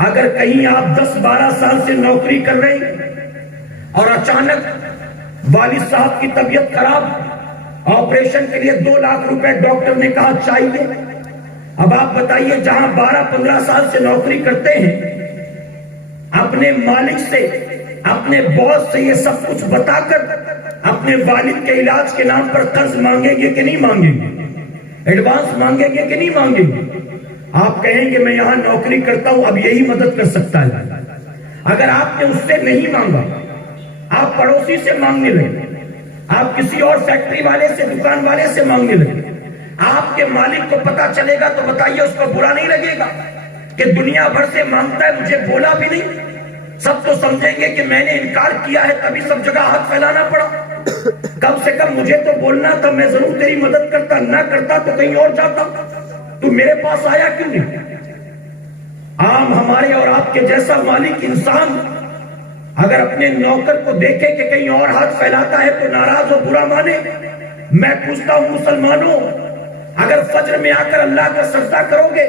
اگر کہیں آپ 10-12 سال سے نوکری کر رہے ہیں اور اچانک والد صاحب کی طبیعت خراب, آپریشن کے لیے 2 لاکھ روپے ڈاکٹر نے کہا چاہیے. اب آپ بتائیے, جہاں 12-15 سال سے نوکری کرتے ہیں, اپنے مالک سے, اپنے باس سے یہ سب کچھ بتا کر اپنے والد کے علاج کے نام پر قرض مانگیں گے کہ نہیں مانگیں گے, ایڈوانس مانگیں گے کہ نہیں مانگیں گے. آپ کہیں گے میں یہاں نوکری کرتا ہوں, اب یہی مدد کر سکتا ہے. اگر آپ نے اس سے نہیں مانگا, آپ پڑوسی سے مانگنے لگے, آپ کسی اور فیکٹری والے سے, دکان والے سے مانگنے لگے, آپ کے مالک کو پتا چلے گا تو بتائیے اس کو برا نہیں لگے گا کہ دنیا بھر سے مانگتا ہے, مجھے بولا بھی نہیں. سب تو سمجھیں گے کہ میں نے انکار کیا ہے تبھی سب جگہ ہاتھ پھیلانا پڑا. کم سے کم مجھے تو بولنا تھا, میں ضرور تیری مدد کرتا, نہ کرتا تو کہیں اور جاتا, تو میرے پاس آیا کیوں نہیں. عام ہمارے اور آپ کے جیسا مالک انسان اگر اپنے نوکر کو دیکھے کہ کہیں اور ہاتھ پھیلاتا ہے تو ناراض ہو, برا مانے. میں پوچھتا ہوں مسلمانوں, اگر فجر میں آ کر اللہ کا سجدہ کرو گے,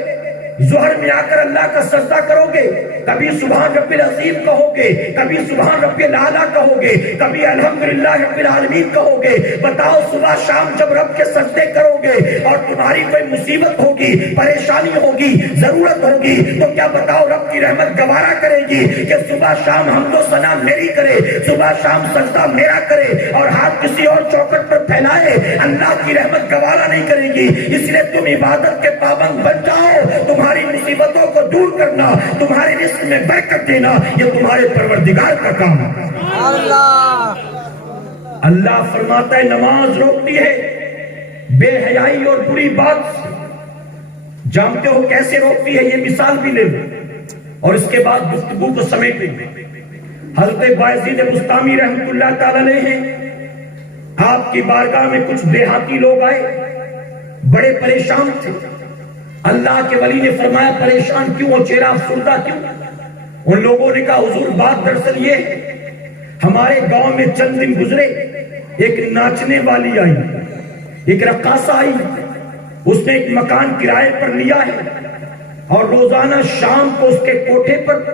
ظہر میں آ کر اللہ کا سجدہ کرو گے, کبھی سبحان رب العظیم کہو گے, کبھی سبحان رب الاعلیٰ کہو گے, کبھی الحمدللہ رب العالمین کہو گے, بتاؤ صبح شام جب رب کے سجدے کرو گے اور تمہاری کوئی مصیبت ہوگی, پریشانی ہوگی, ضرورت ہوگی, تو کیا بتاؤ رب کی رحمت گوارا کرے گی کہ صبح شام حمد و ثنا میری کرے, صبح شام سجدہ میرا کرے اور ہاتھ کسی اور چوکٹ پر پھیلائے؟ اللہ کی رحمت گوارا نہیں کرے گی. اس لیے تم عبادت کے پابند بن جاؤ. تمہاری مصیبتوں کو دور کرنا, تمہارے رزق میں برکت دینا, یہ تمہارے پروردگار کا کام ہے. اللہ فرماتا ہے نماز روکتی ہے بے حیائی اور بری بات سے. جانتے ہو کیسے روکتی ہے, یہ مثال بھی لے لو اور اس کے بعد گفتگو کو سمیٹیں. حضرت بایزید بسطامی رحمت اللہ تعالی علیہ ہیں, آپ کی بارگاہ میں کچھ دیہاتی لوگ آئے, بڑے پریشان تھے. اللہ کے ولی نے فرمایا پریشان کیوں ہو, چہرہ افسردہ کیوں؟ ان لوگوں نے کہا حضور بات دراصل یہ ہے, ہمارے گاؤں میں چند دن گزرے, ایک ناچنے والی آئی, ایک رقاصہ آئی, اس نے ایک مکان کرائے پر لیا ہے اور روزانہ شام کو اس کے کوٹھے پر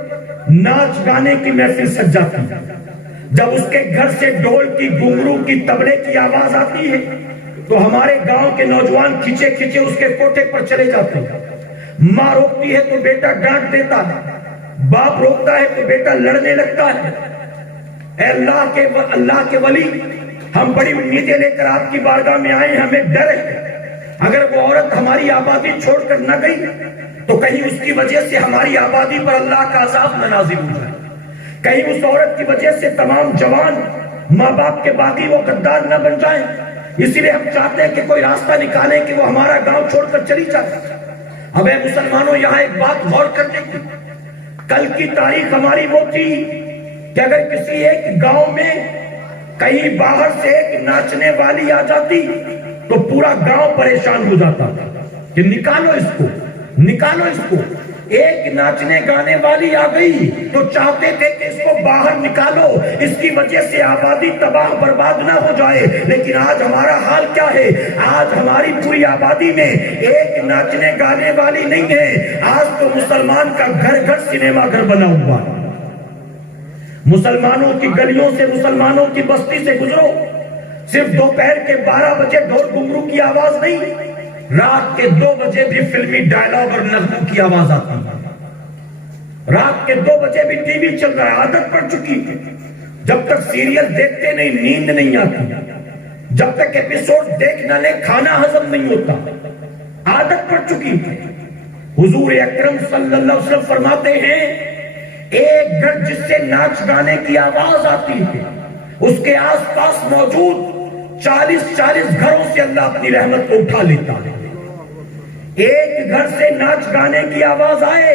ناچ گانے کی محفل سج جاتی. جب اس کے گھر سے ڈھول کی, گھنگرو کی, طبلے کی آواز آتی ہے تو ہمارے گاؤں کے نوجوان کھچے کھچے اس کے کوٹھے پر چلے جاتے ہیں. ماں روکتی ہے تو بیٹا ڈانٹ دیتا ہے, باپ روکتا ہے تو بیٹا لڑنے لگتا ہے. اے اللہ کے ولی, ہم بڑی امیدیں لے کر آپ کی بارگاہ میں آئے ہیں, ہمیں ڈر ہے اگر وہ عورت ہماری آبادی چھوڑ کر نہ گئی تو کہیں اس کی وجہ سے ہماری آبادی پر اللہ کا عذاب نہ نازل ہو جائے, کہیں اس عورت کی وجہ سے تمام جوان ماں باپ کے باقی وہ غدار نہ بن جائیں, اسی لیے ہم چاہتے ہیں کہ کوئی راستہ نکالیں کہ وہ ہمارا گاؤں چھوڑ کر چلی جائے۔ اب اے مسلمانوں، یہاں ایک بات غور کرنے کی، کل کی تاریخ ہماری وہ تھی کہ اگر کسی ایک گاؤں میں کہیں باہر سے ایک ناچنے والی آ جاتی تو پورا گاؤں پریشان ہو جاتا کہ نکالو اس کو، نکالو اس کو۔ ایک ناچنے گانے والی آ گئی تو چاہتے تھے کہ اس کو باہر نکالو، اس کی وجہ سے آبادی تباہ برباد نہ ہو جائے۔ لیکن آج ہمارا حال کیا ہے؟ آج ہماری پوری آبادی میں ایک ناچنے گانے والی نہیں ہے، آج تو مسلمان کا گھر گھر سنیما گھر بنا ہوا ہے۔ مسلمانوں کی گلیوں سے، مسلمانوں کی بستی سے گزرو، صرف دوپہر کے 12 بجے ڈھول گھنگرو کی آواز نہیں، رات کے 2 بجے بھی فلمی ڈائلاگ اور نغموں کی آواز آتی ہے۔ رات کے 2 بجے بھی ٹی وی چل رہا ہے، عادت پڑ چکی ہے۔ جب تک سیریل دیکھتے نہیں نیند نہیں آتی، جب تک ایپیسوڈ دیکھ نہ لے کھانا ہضم نہیں ہوتا، عادت پڑ چکی ہے۔ حضور اکرم صلی اللہ علیہ وسلم فرماتے ہیں ایک گھر جس سے ناچ گانے کی آواز آتی ہے، اس کے آس پاس موجود 40 گھروں سے اللہ اپنی رحمت کو اٹھا لیتا ہے۔ ایک گھر سے ناچ گانے کی آواز آئے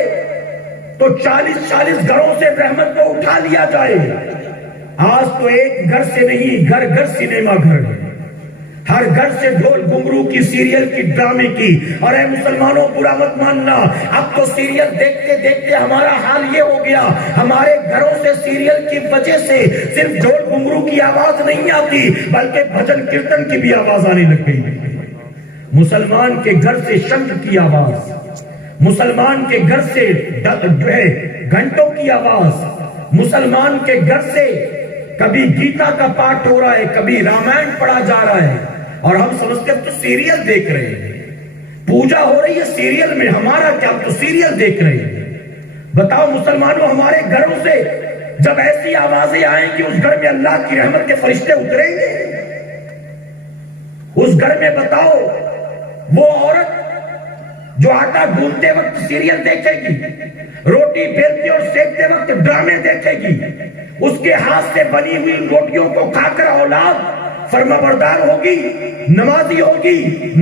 تو 40 گھروں سے رحمت کو اٹھا لیا جائے۔ آج تو ایک گھر سے نہیں، گھر گھر سنیما گھر ہے، ہر گھر سے ڈھول گھنگرو کی، سیریل کی، ڈرامے کی۔ اور اے مسلمانوں، برا مت ماننا، اب تو سیریل دیکھتے دیکھتے ہمارا حال یہ ہو گیا، ہمارے گھروں سے سیریل کی وجہ سے صرف ڈھول گھنگرو کی آواز نہیں آتی بلکہ بھجن کیرتن کی بھی آواز آنے لگ گئی۔ مسلمان کے گھر سے شنکھ کی آواز، مسلمان کے گھر سے گھنٹوں کی آواز، مسلمان کے گھر سے کبھی گیتا کا پاٹ ہو رہا ہے، کبھی رامائن پڑھا جا رہا ہے، اور ہم سمجھتے ہیں تو سیریل دیکھ رہے ہیں، پوجا ہو رہی ہے سیریل میں، ہمارا کیا، ہم تو سیریل دیکھ رہے ہیں۔ بتاؤ مسلمانوں، ہمارے گھروں سے جب ایسی آوازیں آئیں کہ اس گھر میں اللہ کی رحمت کے فرشتے اتریں گے؟ اس گھر میں بتاؤ وہ عورت جو آٹا گوندتے وقت سیریل دیکھے گی، روٹی بیلتے اور سیکتے وقت ڈرامے دیکھے گی، اس کے ہاتھ سے بنی ہوئی روٹیوں کو کھا کر اولاد فرما بردار ہوگی، نمازی ہوگی؟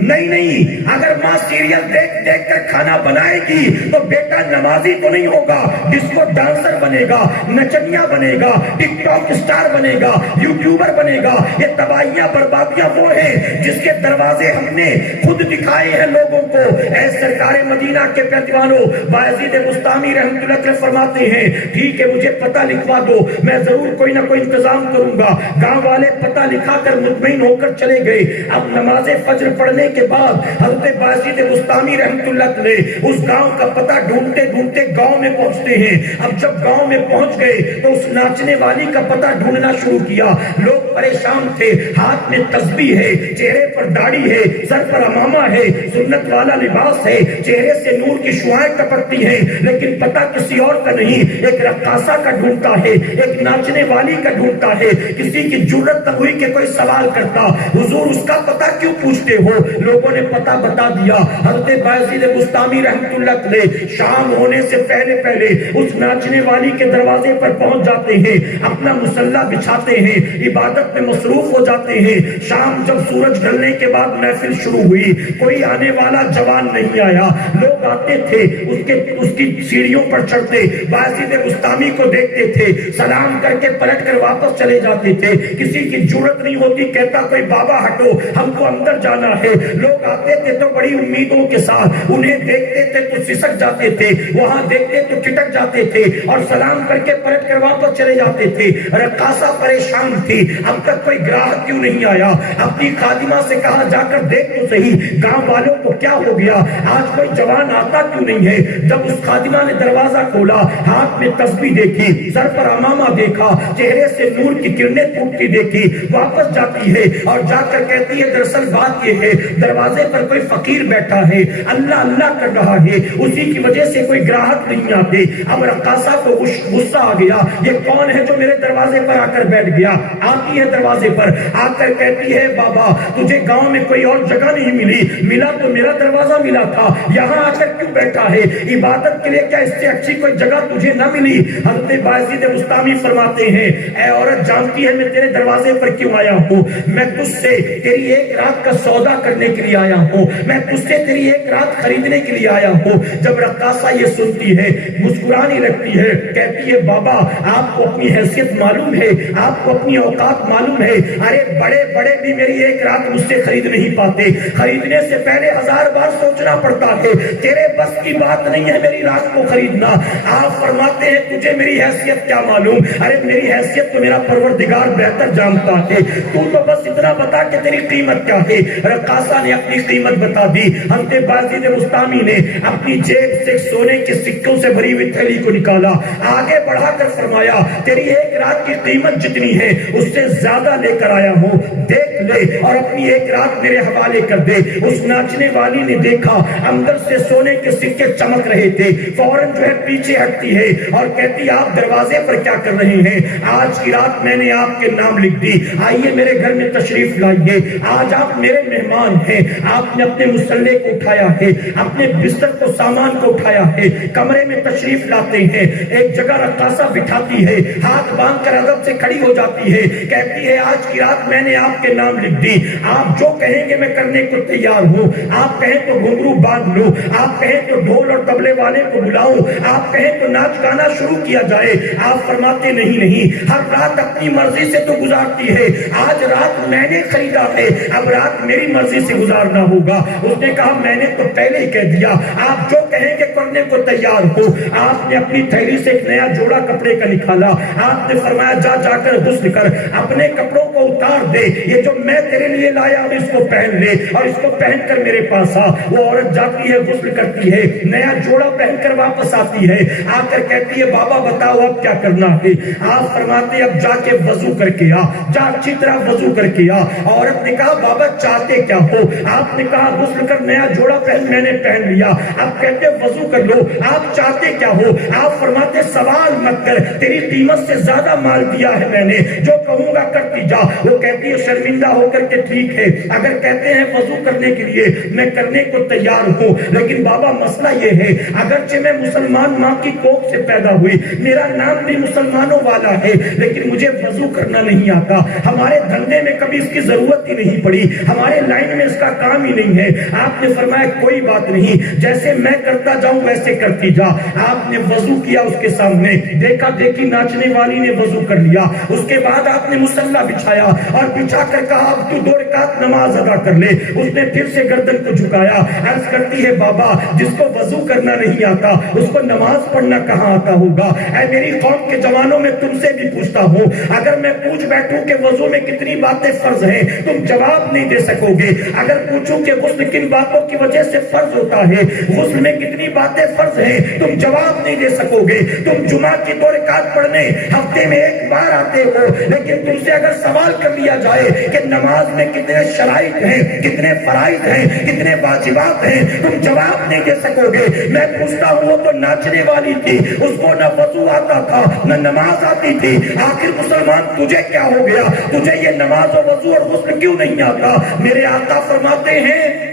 نہیں، اگر ماں سیریل دیکھ دیکھ کر کھانا بنائے گی تو بیٹا نمازی تو نہیں ہوگا، ڈسکو ڈانسر بنے گا، نچنیا بنے گا، ٹک ٹاک اسٹار بنے گا، یوٹیوبر بنے گا۔ یہ تباہیاں بربادیاں وہ ہیں جس کے دروازے ہم نے خود دکھائے ہیں لوگوں کو۔ اے سرکار مدینہ کے پیروانوں، بایزید بستامی رحمۃ اللہ علیہ فرماتے ہیں ٹھیک ہے مجھے پتہ لکھوا دو، میں ضرور کوئی نہ کوئی انتظام کروں گا۔ گاؤں والے پتہ لکھا کر مطمئن ہو کر چلے گئے۔ اب نماز فجر پڑھنے کے بعد حضرت بایزید بستامی رحمۃ اللہ علیہ اس گاؤں کا پتہ ڈھونڈتے ڈھونڈتے گاؤں میں پہنچتے ہیں۔ اب جب گاؤں میں پہنچ گئے تو اس ناچنے والی کا پتہ ڈھونڈنا شروع کیا۔ لوگ پریشان تھے، ہاتھ میں تسبیح ہے، چہرے پر داڑھی ہے، سر پر عمامہ ہے، سنت والا لباس ہے، چہرے سے نور کی شعاعیں ٹپکتی ہیں، لیکن پتہ کسی اور کا نہیں، ایک رقاصہ کا ڈھونڈتا ہے، ایک ناچنے والی کا ڈھونڈتا ہے۔ کسی کی جرت نہ ہوئی کہ کوئی سوال کرتا، حضور اس کا پتہ کیوں پوچھتے ہو؟ لوگوں نے پتہ بتا دیا۔ حضرت بایزید بستامی رحمۃ اللہ علیہ شام ہونے سے پہلے پہلے اس ناچنے والی کے دروازے پر پہنچ جاتے ہیں، اپنا مصلی بچھاتے ہیں، عبادت میں مصروف ہو جاتے ہیں۔ شام جب سورج ڈھلنے کے بعد محفل شروع ہوئی، کوئی آنے والا جوان نہیں آیا۔ لوگ آتے تھے، اس کی سیڑھیوں پر چڑھتے، بایزید بستامی کو دیکھتے تھے، سلام کر کے پلٹ کر واپس چلے جاتے تھے۔ کسی کی جرت نہیں ہوتی، کہتا کوئی بابا ہٹو ہم کو اندر جانا ہے۔ لوگ آتے تھے تو بڑی امیدوں کے ساتھ، انہیں دیکھتے تھے تو سسک جاتے تھے، وہاں دیکھتے تو ٹٹک جاتے تھے اور سلام کر کے پلٹ کر واپس چلے جاتے تھے۔ رقاصہ پریشان تھی، اب تک کوئی گراہک کیوں نہیں آیا؟ اپنی خادمہ سے کہا جا کر دیکھ تو صحیح گاؤں والوں کو کیا ہو گیا، آج کوئی جوان آتا کیوں نہیں ہے؟ جب اس خادمہ نے دروازہ کھولا، ہاتھ میں تسبیح دیکھی، سر پر عمامہ دیکھا، چہرے سے نور کی کرنیں پھوٹتی دیکھی، واپس جاتی ہے اور جا کر کہتی ہے دراصل بات یہ ہے دروازے پر کوئی فقیر بیٹھا ہے، ہے، اللہ اللہ کر رہا ہے، اسی کی وجہ سے کوئی گراہک نہیں آتے۔ اب رقاصہ کو غصہ آ گیا، یہ کون ہے جو میرے دروازے پر آ کر بیٹھ گیا؟ آتی ہے دروازے پر، آ کر کہتی ہے بابا تجھے گاؤں میں کوئی اور جگہ نہیں ملی، ملا تو میرا دروازہ ملا تھا، یہاں آ کر کیوں بیٹھا ہے؟ عبادت کے لیے کیا اس سے اچھی کوئی جگہ تجھے نہ ملی؟ حضرت بایزید بسطامی فرماتے ہیں اے عورت جانتی ہے میں تیرے دروازے پر کیوں آیا ہوں؟ میں تجھ سے تیری ایک رات کا سودا کرنے کے لیے آیا ہوں، میں تجھ سے تیری ایک رات خریدنے کے لیے آیا ہوں۔ جب رقاصہ یہ سنتی ہے مسکرانی لگتی ہے، کہتی ہے بابا آپ کو اپنی حیثیت معلوم ہے، آپ کو اپنی اوقات معلوم ہے، ارے بڑے بڑے بھی میری ایک رات مجھ سے خرید نہیں پاتے، خریدنے سے پہلے 1000 بار سوچنا پڑتا ہے، تیرے بس کی بات نہیں ہے میری رات کو خریدنا۔ آپ فرماتے ہیں تجھے میری حیثیت کیا معلوم؟ ارے میری حیثیت تو میرا پروردگار بہتر جانتا ہے، تو بس اتنا بتا کہ تیری قیمت کیا ہے۔ رقاصہ نے اپنی قیمت بتا دی۔ حضرت بایزید بسطامی نے اپنی جیب سے سونے کے سکوں سے بھری ہوئی تھیلی کو نکالا، آگے بڑھا کر فرمایا تیری ایک رات کی قیمت جتنی ہے اس سے زیادہ لے کر آیا ہوں، دیکھ لے اور اپنی ایک رات میرے حوالے کر دے۔ اس ناچنے والی نے دیکھا اندر سے سونے کے سکے چمک رہے تھے، فوراً جو ہے پیچھے ہٹتی ہے اور کہتی آپ دروازے پر کیا کر رہے ہیں؟ آج کی رات میں نے آپ کے نام لکھ دی، آئیے میرے گھر میں تشریف لائیے، آج آپ میرے مہمان ہیں۔ آپ نے اپنے مسلح کو اٹھایا ہے، اپنے بستر کو سامان کو اٹھایا ہے، کمرے میں تشریف لاتے ہیں، ایک جگہ رقاصہ بٹھاتی ہے، ہاتھ باندھ کر ادب سے کھڑی ہو جاتی ہے، کہتی ہے آج کی رات میں نے آپ کے نام لکھ دی، آپ جو کہیں گے میں کرنے کو تیار ہوں، آپ کہیں تو گھنگرو باندھ لوں، آپ کہیں تو ڈھول اور طبلے والے کو بلاؤں، آپ کہیں تو ناچ گانا شروع کیا جائے۔ آپ فرماتے نہیں، ہر رات اپنی مرضی سے تو گزارتی ہے، آج رات میں نے خریدا ہے، اب رات میری مرضی سے گزارنا ہوگا۔ اس نے کہا میں نے تو پہلے ہی کہہ دیا، آپ جو کہیں گے کرنے کو تیار ہو۔ آپ نے اپنی تھیلی سے ایک نیا جوڑا کپڑے کا نکالا، آپ نے فرمایا جا کر غسل کر اپنے کپڑوں کو اتار دے، یہ جو میں تیرے لیے لایا ہوں اس کو پہن لے اور اس کو پہن کر میرے پاس آ۔ وہ عورت جاتی ہے، غسل کرتی ہے، نیا جوڑا پہن کر واپس آتی ہے، آ کر کہتی ہے بابا بتاؤ اب کیا کرنا ہے؟ آپ فرماتے اب جا کے وضو کر کے آ، جا اچھی طرح وضو کر کے آ۔ عورت نے کہا بابا چاہتے کیا ہو؟ آپ نے کہا غسل کر نیا جوڑا پہن میں نے پہن لیا، اب کہتے وضو کر لو، آپ چاہتے کیا ہو؟ آپ فرماتے سوال مت کر، تیری قیمت سے زیادہ مال دیا ہے میں نے، جو کہوں گا کرتی جا۔ وہ کہتی ہے شرمندہ ہو کر کے ٹھیک ہے، اگر کہتے ہیں وضو کرنے کے لیے میں کرنے کو تیار ہوں، لیکن بابا مسئلہ یہ ہے اگرچہ میں مسلمان ماں کی کوکھ سے پیدا ہوئی، میرا نام بھی مسلمانوں والا ہے، لیکن مجھے وضو کرنا نہیں آتا، ہمارے دھندے میں کبھی اس کی ضرورت ہی نہیں پڑی، ہمارے لائن میں اس کا کام ہی نہیں ہے۔ آپ نے فرمایا کوئی بات نہیں، جیسے میں کرتا جاؤں ویسے کرتی جا۔ آپ نے وضو کیا اس کے سامنے، دیکھا دیکھی ناچنے والی نے وضو کر لیا، اس کے بعد آپ نے مصلی بچھایا اور بچھا کر کہا اب تو 2 رکعت نماز ادا کر لے۔ اس نے پھر سے گردن کو جھکایا، عرض کرتی ہے بابا جس کو وضو کرنا نہیں آتا اس کو نماز پڑھنا کہاں آتا ہوگا؟ اے میری قوم کے جوانوں میں تم سے بھی پوچھتا ہوں، اگر میں پوچھ بیٹھوں کہ وضو میں کتنی باتیں فرض ہیں تم جواب نہیں دے سکو گے، اگر پوچھوں کہ غسل کن باتوں کی وجہ سے فرض ہوتا ہے، غسل میں کتنی باتیں فرض ہیں تم جواب نہیں دے سکو گے۔ تم جمعہ کی 2 رکعت پڑھنے ہفتے میں 1 بار آتے ہو، لیکن تم سے اگر سوال کر لیا جائے کہ نماز میں کتنے شرائط ہیں، کتنے فرائض ہیں، کتنے واجبات ہیں، تم جواب نہیں دے سکو گے۔ میں پوچھتا ہوں وہ تو ناچنے والی تھی، اس کو نہ وضو آتا تھا نہ نماز آتی تھی، آخر مسلمان تجھے کیا ہو گیا؟ تجھے یہ نماز و وضو اور غسل کیوں نہیں آتا؟ میرے آقا فرماتے ہیں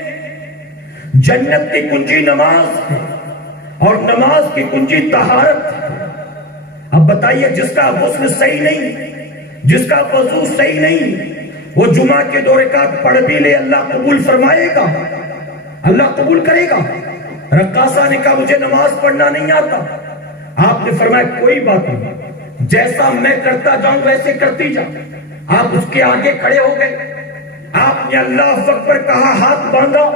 جنت کی کنجی نماز ہے اور نماز کی کنجی طہارت ہے۔ اب بتائیے جس کا غسل صحیح نہیں، جس کا وضو صحیح نہیں، وہ جمعہ کے 2 رکعت پڑھ بھی لے اللہ قبول فرمائے گا؟ اللہ قبول کرے گا؟ رقاصہ نے کہا مجھے نماز پڑھنا نہیں آتا۔ آپ نے فرمایا کوئی بات نہیں، جیسا میں کرتا جاؤں ویسے کرتی جا۔ آپ اس کے آگے کھڑے ہو گئے، آپ نے اللہ اکبر کہا، ہاتھ باندھا،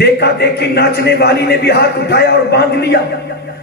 دیکھا دیکھی ناچنے والی نے بھی ہاتھ اٹھایا اور باندھ لیا۔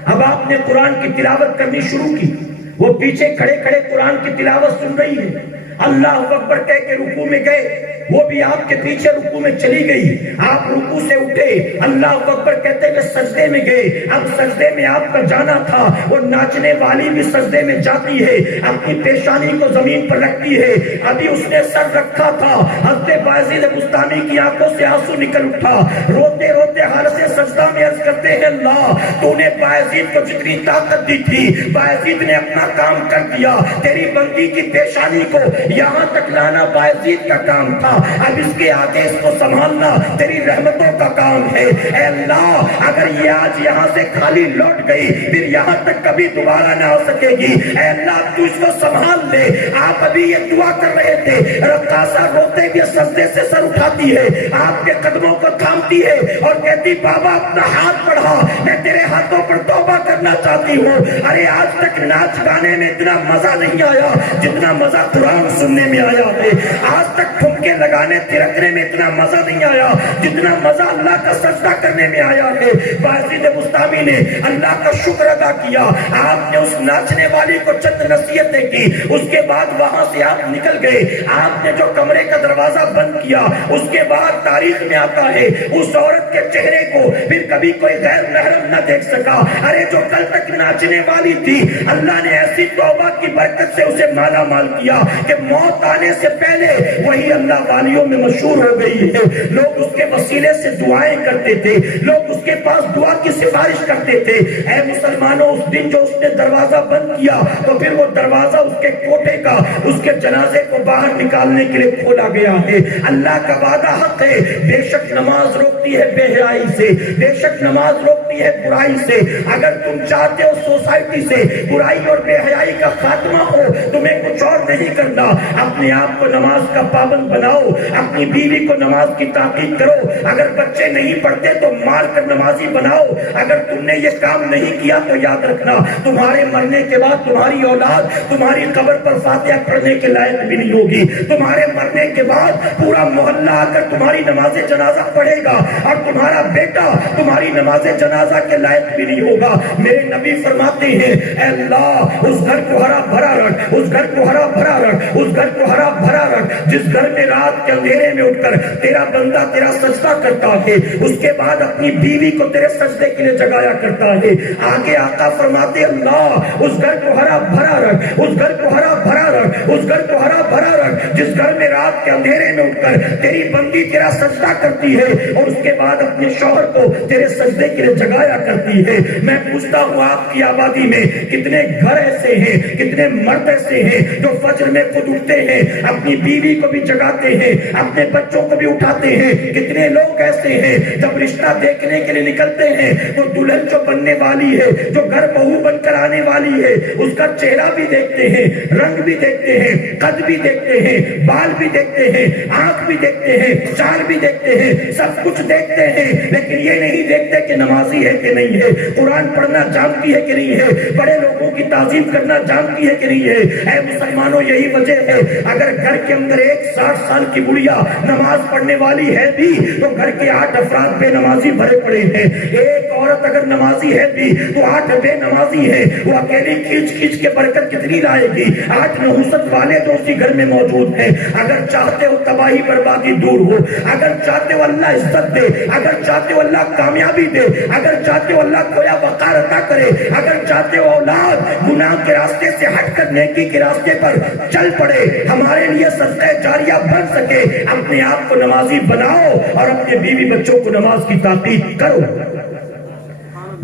اب آپ نے قرآن کی تلاوت کرنی شروع کی، وہ پیچھے کھڑے کھڑے قرآن کی تلاوت سن رہی ہے، اللہ اکبر کہہ کے رکوع میں گئے، وہ بھی آپ کے پیچھے رکوع میں چلی گئی، آپ رکوع سے اٹھے، اللہ اکبر کہتے ہوئے سجدے میں گئے۔ اب سجدے میں آپ کا جانا تھا، وہ ناچنے والی بھی سجدے میں جاتی ہے، اپنی پیشانی کو زمین پر رکھتی ہے، ابھی اس نے سر رکھا تھا، حضرت بایزید بستامی کی آنکھوں سے آنسو نکل اٹھا، روتے روتے حالت سجدہ میں عرض کرتے ہیں اللہ تو نے بایزید کو جتنی طاقت دی تھی، بایزید نے اپنا کام کر دیا، تیری بندی کی پیشانی کو یہاں تک لانا بایزید کا کام تھا، اب اس کے آگے اس کو سنبھالنا تیری رحمتوں کا کام ہے۔ اے اللہ اگر یہ آج یہاں سے خالی لوٹ گئی پھر یہاں تک کبھی دوبارہ نہ ہو سکے گی، اے اللہ تو اس کو سنبھال لے۔ آپ ابھی یہ دعا کر رہے تھے، رقاصہ روتے ہوئے سجدے سے سر اٹھاتی ہے، آپ کے قدموں کو تھامتی ہے اور کہتی بابا اپنا ہاتھ بڑھا، میں تیرے ہاتھوں پر توبہ کرنا چاہتی ہوں۔ ارے آج تک ناچ گانے میں اتنا مزہ نہیں آیا جتنا مزہ قرآن سننے میں آیا ہے، آج تک ٹھمکے لگانے تھرکنے میں اتنا مزہ نہیں آیا جتنا مزہ اللہ کا سجدہ کرنے میں آیا ہے۔ بایزید بستامی نے اللہ کا شکر ادا کیا، آپ نے اس ناچنے والی کو چند نصیحتیں کی، اس کے بعد وہاں سے آپ نکل گئے، آپ نے جو کمرے کا دروازہ بند کیا، اس کے بعد تاریخ میں آتا ہے اس عورت کے چہرے کو پھر کبھی کوئی غیر محرم نہ دیکھ سکا۔ ارے جو کل تک ناچنے والی تھی، اللہ نے ایسی توبہ کی برکت سے اسے مالا مال کیا کہ موت آنے سے پہلے وہی اللہ والیوں میں مشہور ہو گئی ہے۔ لوگ اس کے وسیلے سے دعائیں کرتے تھے، لوگ اس کے پاس دعا کی سفارش کرتے تھے۔ اے مسلمانوں اس دن جو اس نے دروازہ بند کیا تو پھر وہ دروازہ اس کے کوٹھے کا اس کے جنازے کو باہر نکالنے کے لیے کھولا گیا ہے۔ اللہ کا وعدہ حق ہے، بے شک نماز روکتی ہے بے حیائی سے، بے شک نماز روکتی ہے برائی سے۔ اگر تم چاہتے ہو سوسائٹی سے برائی اور بے حیائی کا خاتمہ ہو، تمہیں کچھ اور نہیں کرنا، اپنے آپ کو نماز کا پابند بناؤ، اپنی بیوی کو نماز کی تاکید کرو، اگر بچے نہیں پڑھتے تو مار کر نمازی بناؤ۔ اگر تم نے یہ کام نہیں کیا تو یاد رکھنا تمہارے مرنے کے بعد تمہاری اولاد تمہاری قبر پر فاتحہ پڑھنے کے لائق بھی نہیں ہوگی، تمہارے مرنے کے بعد پورا محلہ آ کر تمہاری نماز جنازہ پڑھے گا اور تمہارا بیٹا تمہاری نماز جنازہ کے لائق بھی نہیں ہوگا۔ میرے نبی فرماتے ہیں اے اللہ اس گھر کو ہرا بھرا رکھ، اس گھر کو ہرا بھرا رکھ، اس گھر کو ہرا بھرا رکھ جس گھر میں رات کے اندھیرے میں اٹھ کر تیرا بندہ تیرا سجدہ کرتا ہے، اس کے بعد اپنی بیوی کو تیرے سجدے کے لیے جگایا کرتا ہے۔ آگے آقا فرماتے اللہ اس گھر کو ہرا بھرا رکھ، اس گھر کو ہرا بھرا رکھ، اس گھر کو ہرا بھرا رکھ جس گھر میں رات کے اندھیرے میں اٹھ کر تیری بندی تیرا سجدہ کرتی ہے اور اس کے بعد اپنے شوہر کو تیرے سجدے کے لیے جگایا کرتی ہے۔ میں پوچھتا ہوں آپ کی آبادی میں کتنے گھر ایسے ہیں، کتنے مرد ایسے ہیں جو فجر میں خود اٹھتے ہیں، اپنی بیوی کو بھی جگاتے ہیں، اپنے بچوں کو بھی اٹھاتے ہیں؟ کتنے لوگ ایسے ہیں جب رشتہ دیکھنے کے لیے نکلتے ہیں تو دلہن جو بننے والی ہے، جو گھر بہو بن کر آنے والی ہے، اس کا چہرہ بھی دیکھتے ہیں، رنگ بھی دیکھتے ہیں، قد بھی دیکھتے ہیں، بال بھی دیکھتے ہیں، آنکھ بھی دیکھتے ہیں، چال بھی دیکھتے ہیں، سب کچھ دیکھتے ہیں، لیکن یہ نہیں دیکھتے کہ نمازی ہے کہ نہیں ہے، قرآن پڑھنا جانتی ہے کہ نہیں ہے، بڑے لوگوں کی تعظیم کرنا جانتی ہے کہ نہیں ہے۔ اے مسلمانوں یہی وجہ ہے اگر گھر کے اندر ایک 60 سال کی بڑھیا نماز پڑھنے والی ہے بھی تو گھر کے 8 افراد بے نمازی بھرے پڑے ہیں، ایک عورت اگر نمازی ہے بھی تو 8 بے نمازی ہیں، وہ اکیلی کھینچ کھینچ کے برکت کتنی لائے گی؟ 8 نحوست والے تو اسی گھر میں موجود ہیں۔ اگر چاہتے ہو تباہی بربادی دور ہو، اگر چاہتے ہو اللہ عزت دے، اگر چاہتے ہو اللہ کامیابی دے، اگر چاہتے ہو اللہ کویا وقار عطا کرے، اگر چاہتے ہو اولاد گناہ کے راستے سے ہٹ کر نیکی کے راستے پر چل پڑے، ہمارے لیے صدقہ جاریہ بن سکے، اپنے آپ کو نمازی بناؤ اور اپنے بیوی بچوں کو نماز کی تاکید کرو۔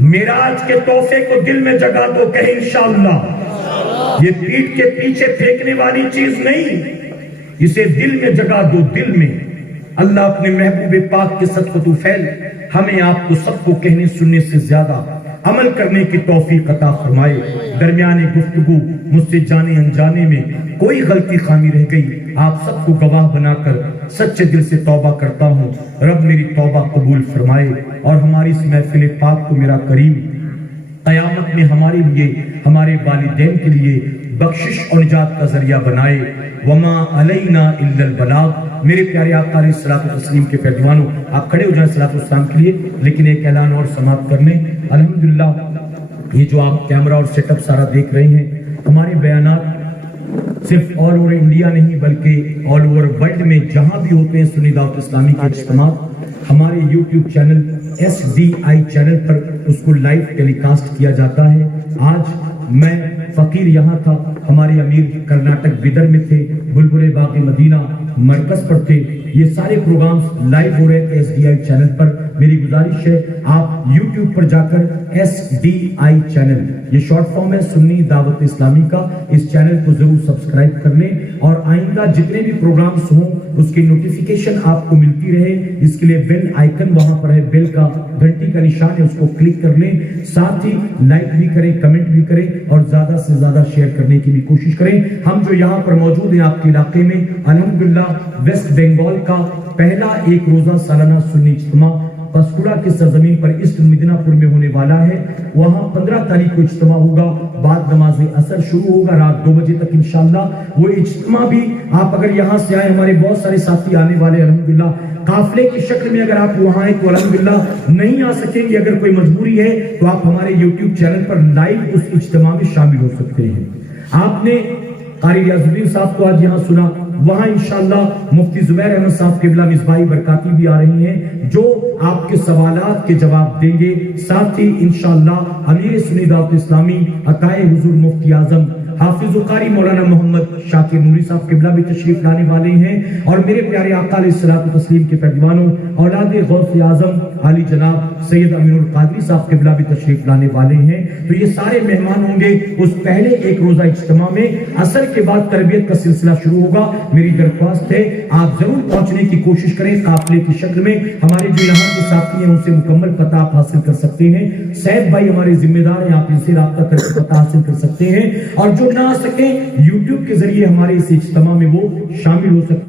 معراج کے تحفے کو دل میں جگا دو، کہ انشاءاللہ یہ پیٹھ کے پیچھے پھینکنے والی چیز نہیں، اسے دل میں جگا دو، دل میں۔ اللہ اپنے محبوب پاک کے صدقہ تو فیل ہمیں آپ کو سب کو کہنے سننے سے زیادہ عمل کرنے کی توفیق عطا فرمائے۔ درمیان گفتگو مجھ سے جانے انجانے میں کوئی غلطی خامی رہ گئی، آپ سب کو گواہ بنا کر سچے دل سے توبہ کرتا ہوں، رب میری توبہ قبول فرمائے اور ہماری اس محفل پاک کو میرا کریم قیامت میں ہمارے لیے، ہمارے والدین کے لیے بخشش اور نجات کا ذریعہ بنائے۔ وما علینا الا البلاغ۔ میرے پیارے آقا علیہ الصلوۃ والتسلیم کے پیروانوں، آپ کھڑے ہو جائیں صلوۃ والسلام کے لیے، لیکن ایک اعلان اور سماعت کر لیں۔ الحمدللہ یہ جو آپ کیمرہ اور سیٹ اپ سارا دیکھ رہے ہیں، ہمارے بیانات صرف آل اوور انڈیا نہیں بلکہ آل اوور ورلڈ میں جہاں بھی ہوتے ہیں سنی دعوت اسلامی کے اجتماعات، ہمارے یوٹیوب چینل SDI چینل پر اس کو لائیو ٹیلی کاسٹ کیا جاتا ہے۔ آج میں فقیر یہاں تھا، ہمارے امیر کرناٹک بیدر میں تھے، بلبل باغ مدینہ مرکز پر تھے، یہ سارے پروگرامز لائیو ہو رہے تھے SDI چینل پر۔ میری گزارش ہے آپ یوٹیوب پر جا کر SDI چینل، یہ شارٹ فارم ہے سنی دعوت اسلامی کا، اس چینل کو ضرور سبسکرائب کر لیں اور آئندہ جتنے بھی پروگرامز ہوں اس کی نوٹیفیکیشن آپ کو ملتی رہے، اس کے لیے بیل آئیکن وہاں پر ہے، بیل کا گھنٹی کا نشان ہے، اس کو کلک کر لیں، ساتھ ہی لائک بھی کریں، کمنٹ بھی کریں اور زیادہ سے زیادہ شیئر کرنے کی بھی کوشش کریں۔ ہم جو یہاں پر موجود ہیں آپ کے علاقے میں، الحمدللہ ویسٹ بنگال کا پہلا ایک روزہ سالانہ سنی اجتماع پسکوڑا کی سرزمین پر ایسٹ مدینہ پور میں ہونے والا ہے۔ وہاں 15 تاریخ کو اجتماع ہوگا، بعد نماز اثر شروع ہوگا رات 2 بجے تک انشاءاللہ۔ وہ اجتماع بھی آپ اگر یہاں سے آئے، ہمارے بہت سارے ساتھی آنے والے الحمدللہ قافلے کی شکل میں، اگر آپ وہاں آئے تو الحمدللہ نہیں آ سکیں گے، اگر کوئی مجبوری ہے تو آپ ہمارے یوٹیوب چینل پر لائیو اس اجتماع میں شامل ہو سکتے ہیں۔ آپ نے قاری ریاض الدین صاحب کو آج یہاں سنا، وہاں انشاءاللہ مفتی زبیر احمد صاحب قبلہ مصباحی برکاتی بھی آ رہی ہیں جو آپ کے سوالات کے جواب دیں گے۔ ساتھ ہی انشاءاللہ امیر سنی دعوت اسلامی عطائے حضور مفتی اعظم حافظ قاری مولانا محمد شاکر نوری صاحب قبلہ بھی تشریف لانے والے ہیں، اور میرے پیارے آقا علیہ الصلوۃ والتسلیم کے پیروانوں، اولاد غوث اعظم علی جناب سید امین القادری صاحب قبلہ بھی تشریف لانے والے ہیں۔ تو یہ سارے مہمان ہوں گے اس پہلے ایک روزہ اجتماع میں۔ عصر کے بعد تربیت کا سلسلہ شروع ہوگا۔ میری درخواست ہے آپ ضرور پہنچنے کی کوشش کریں قافلے کی شکل میں۔ ہمارے جو یہاں کے ساتھی ہیں ان سے مکمل پتہ آپ حاصل کر سکتے ہیں، سید بھائی ہمارے ذمہ دار ہیں، آپ ان سے رابطہ کر کے پتہ حاصل کر سکتے ہیں، اور جو نہ آ سکیں یوٹیوب کے ذریعے ہمارے اس اجتماع میں وہ شامل ہو سکتے ہیں۔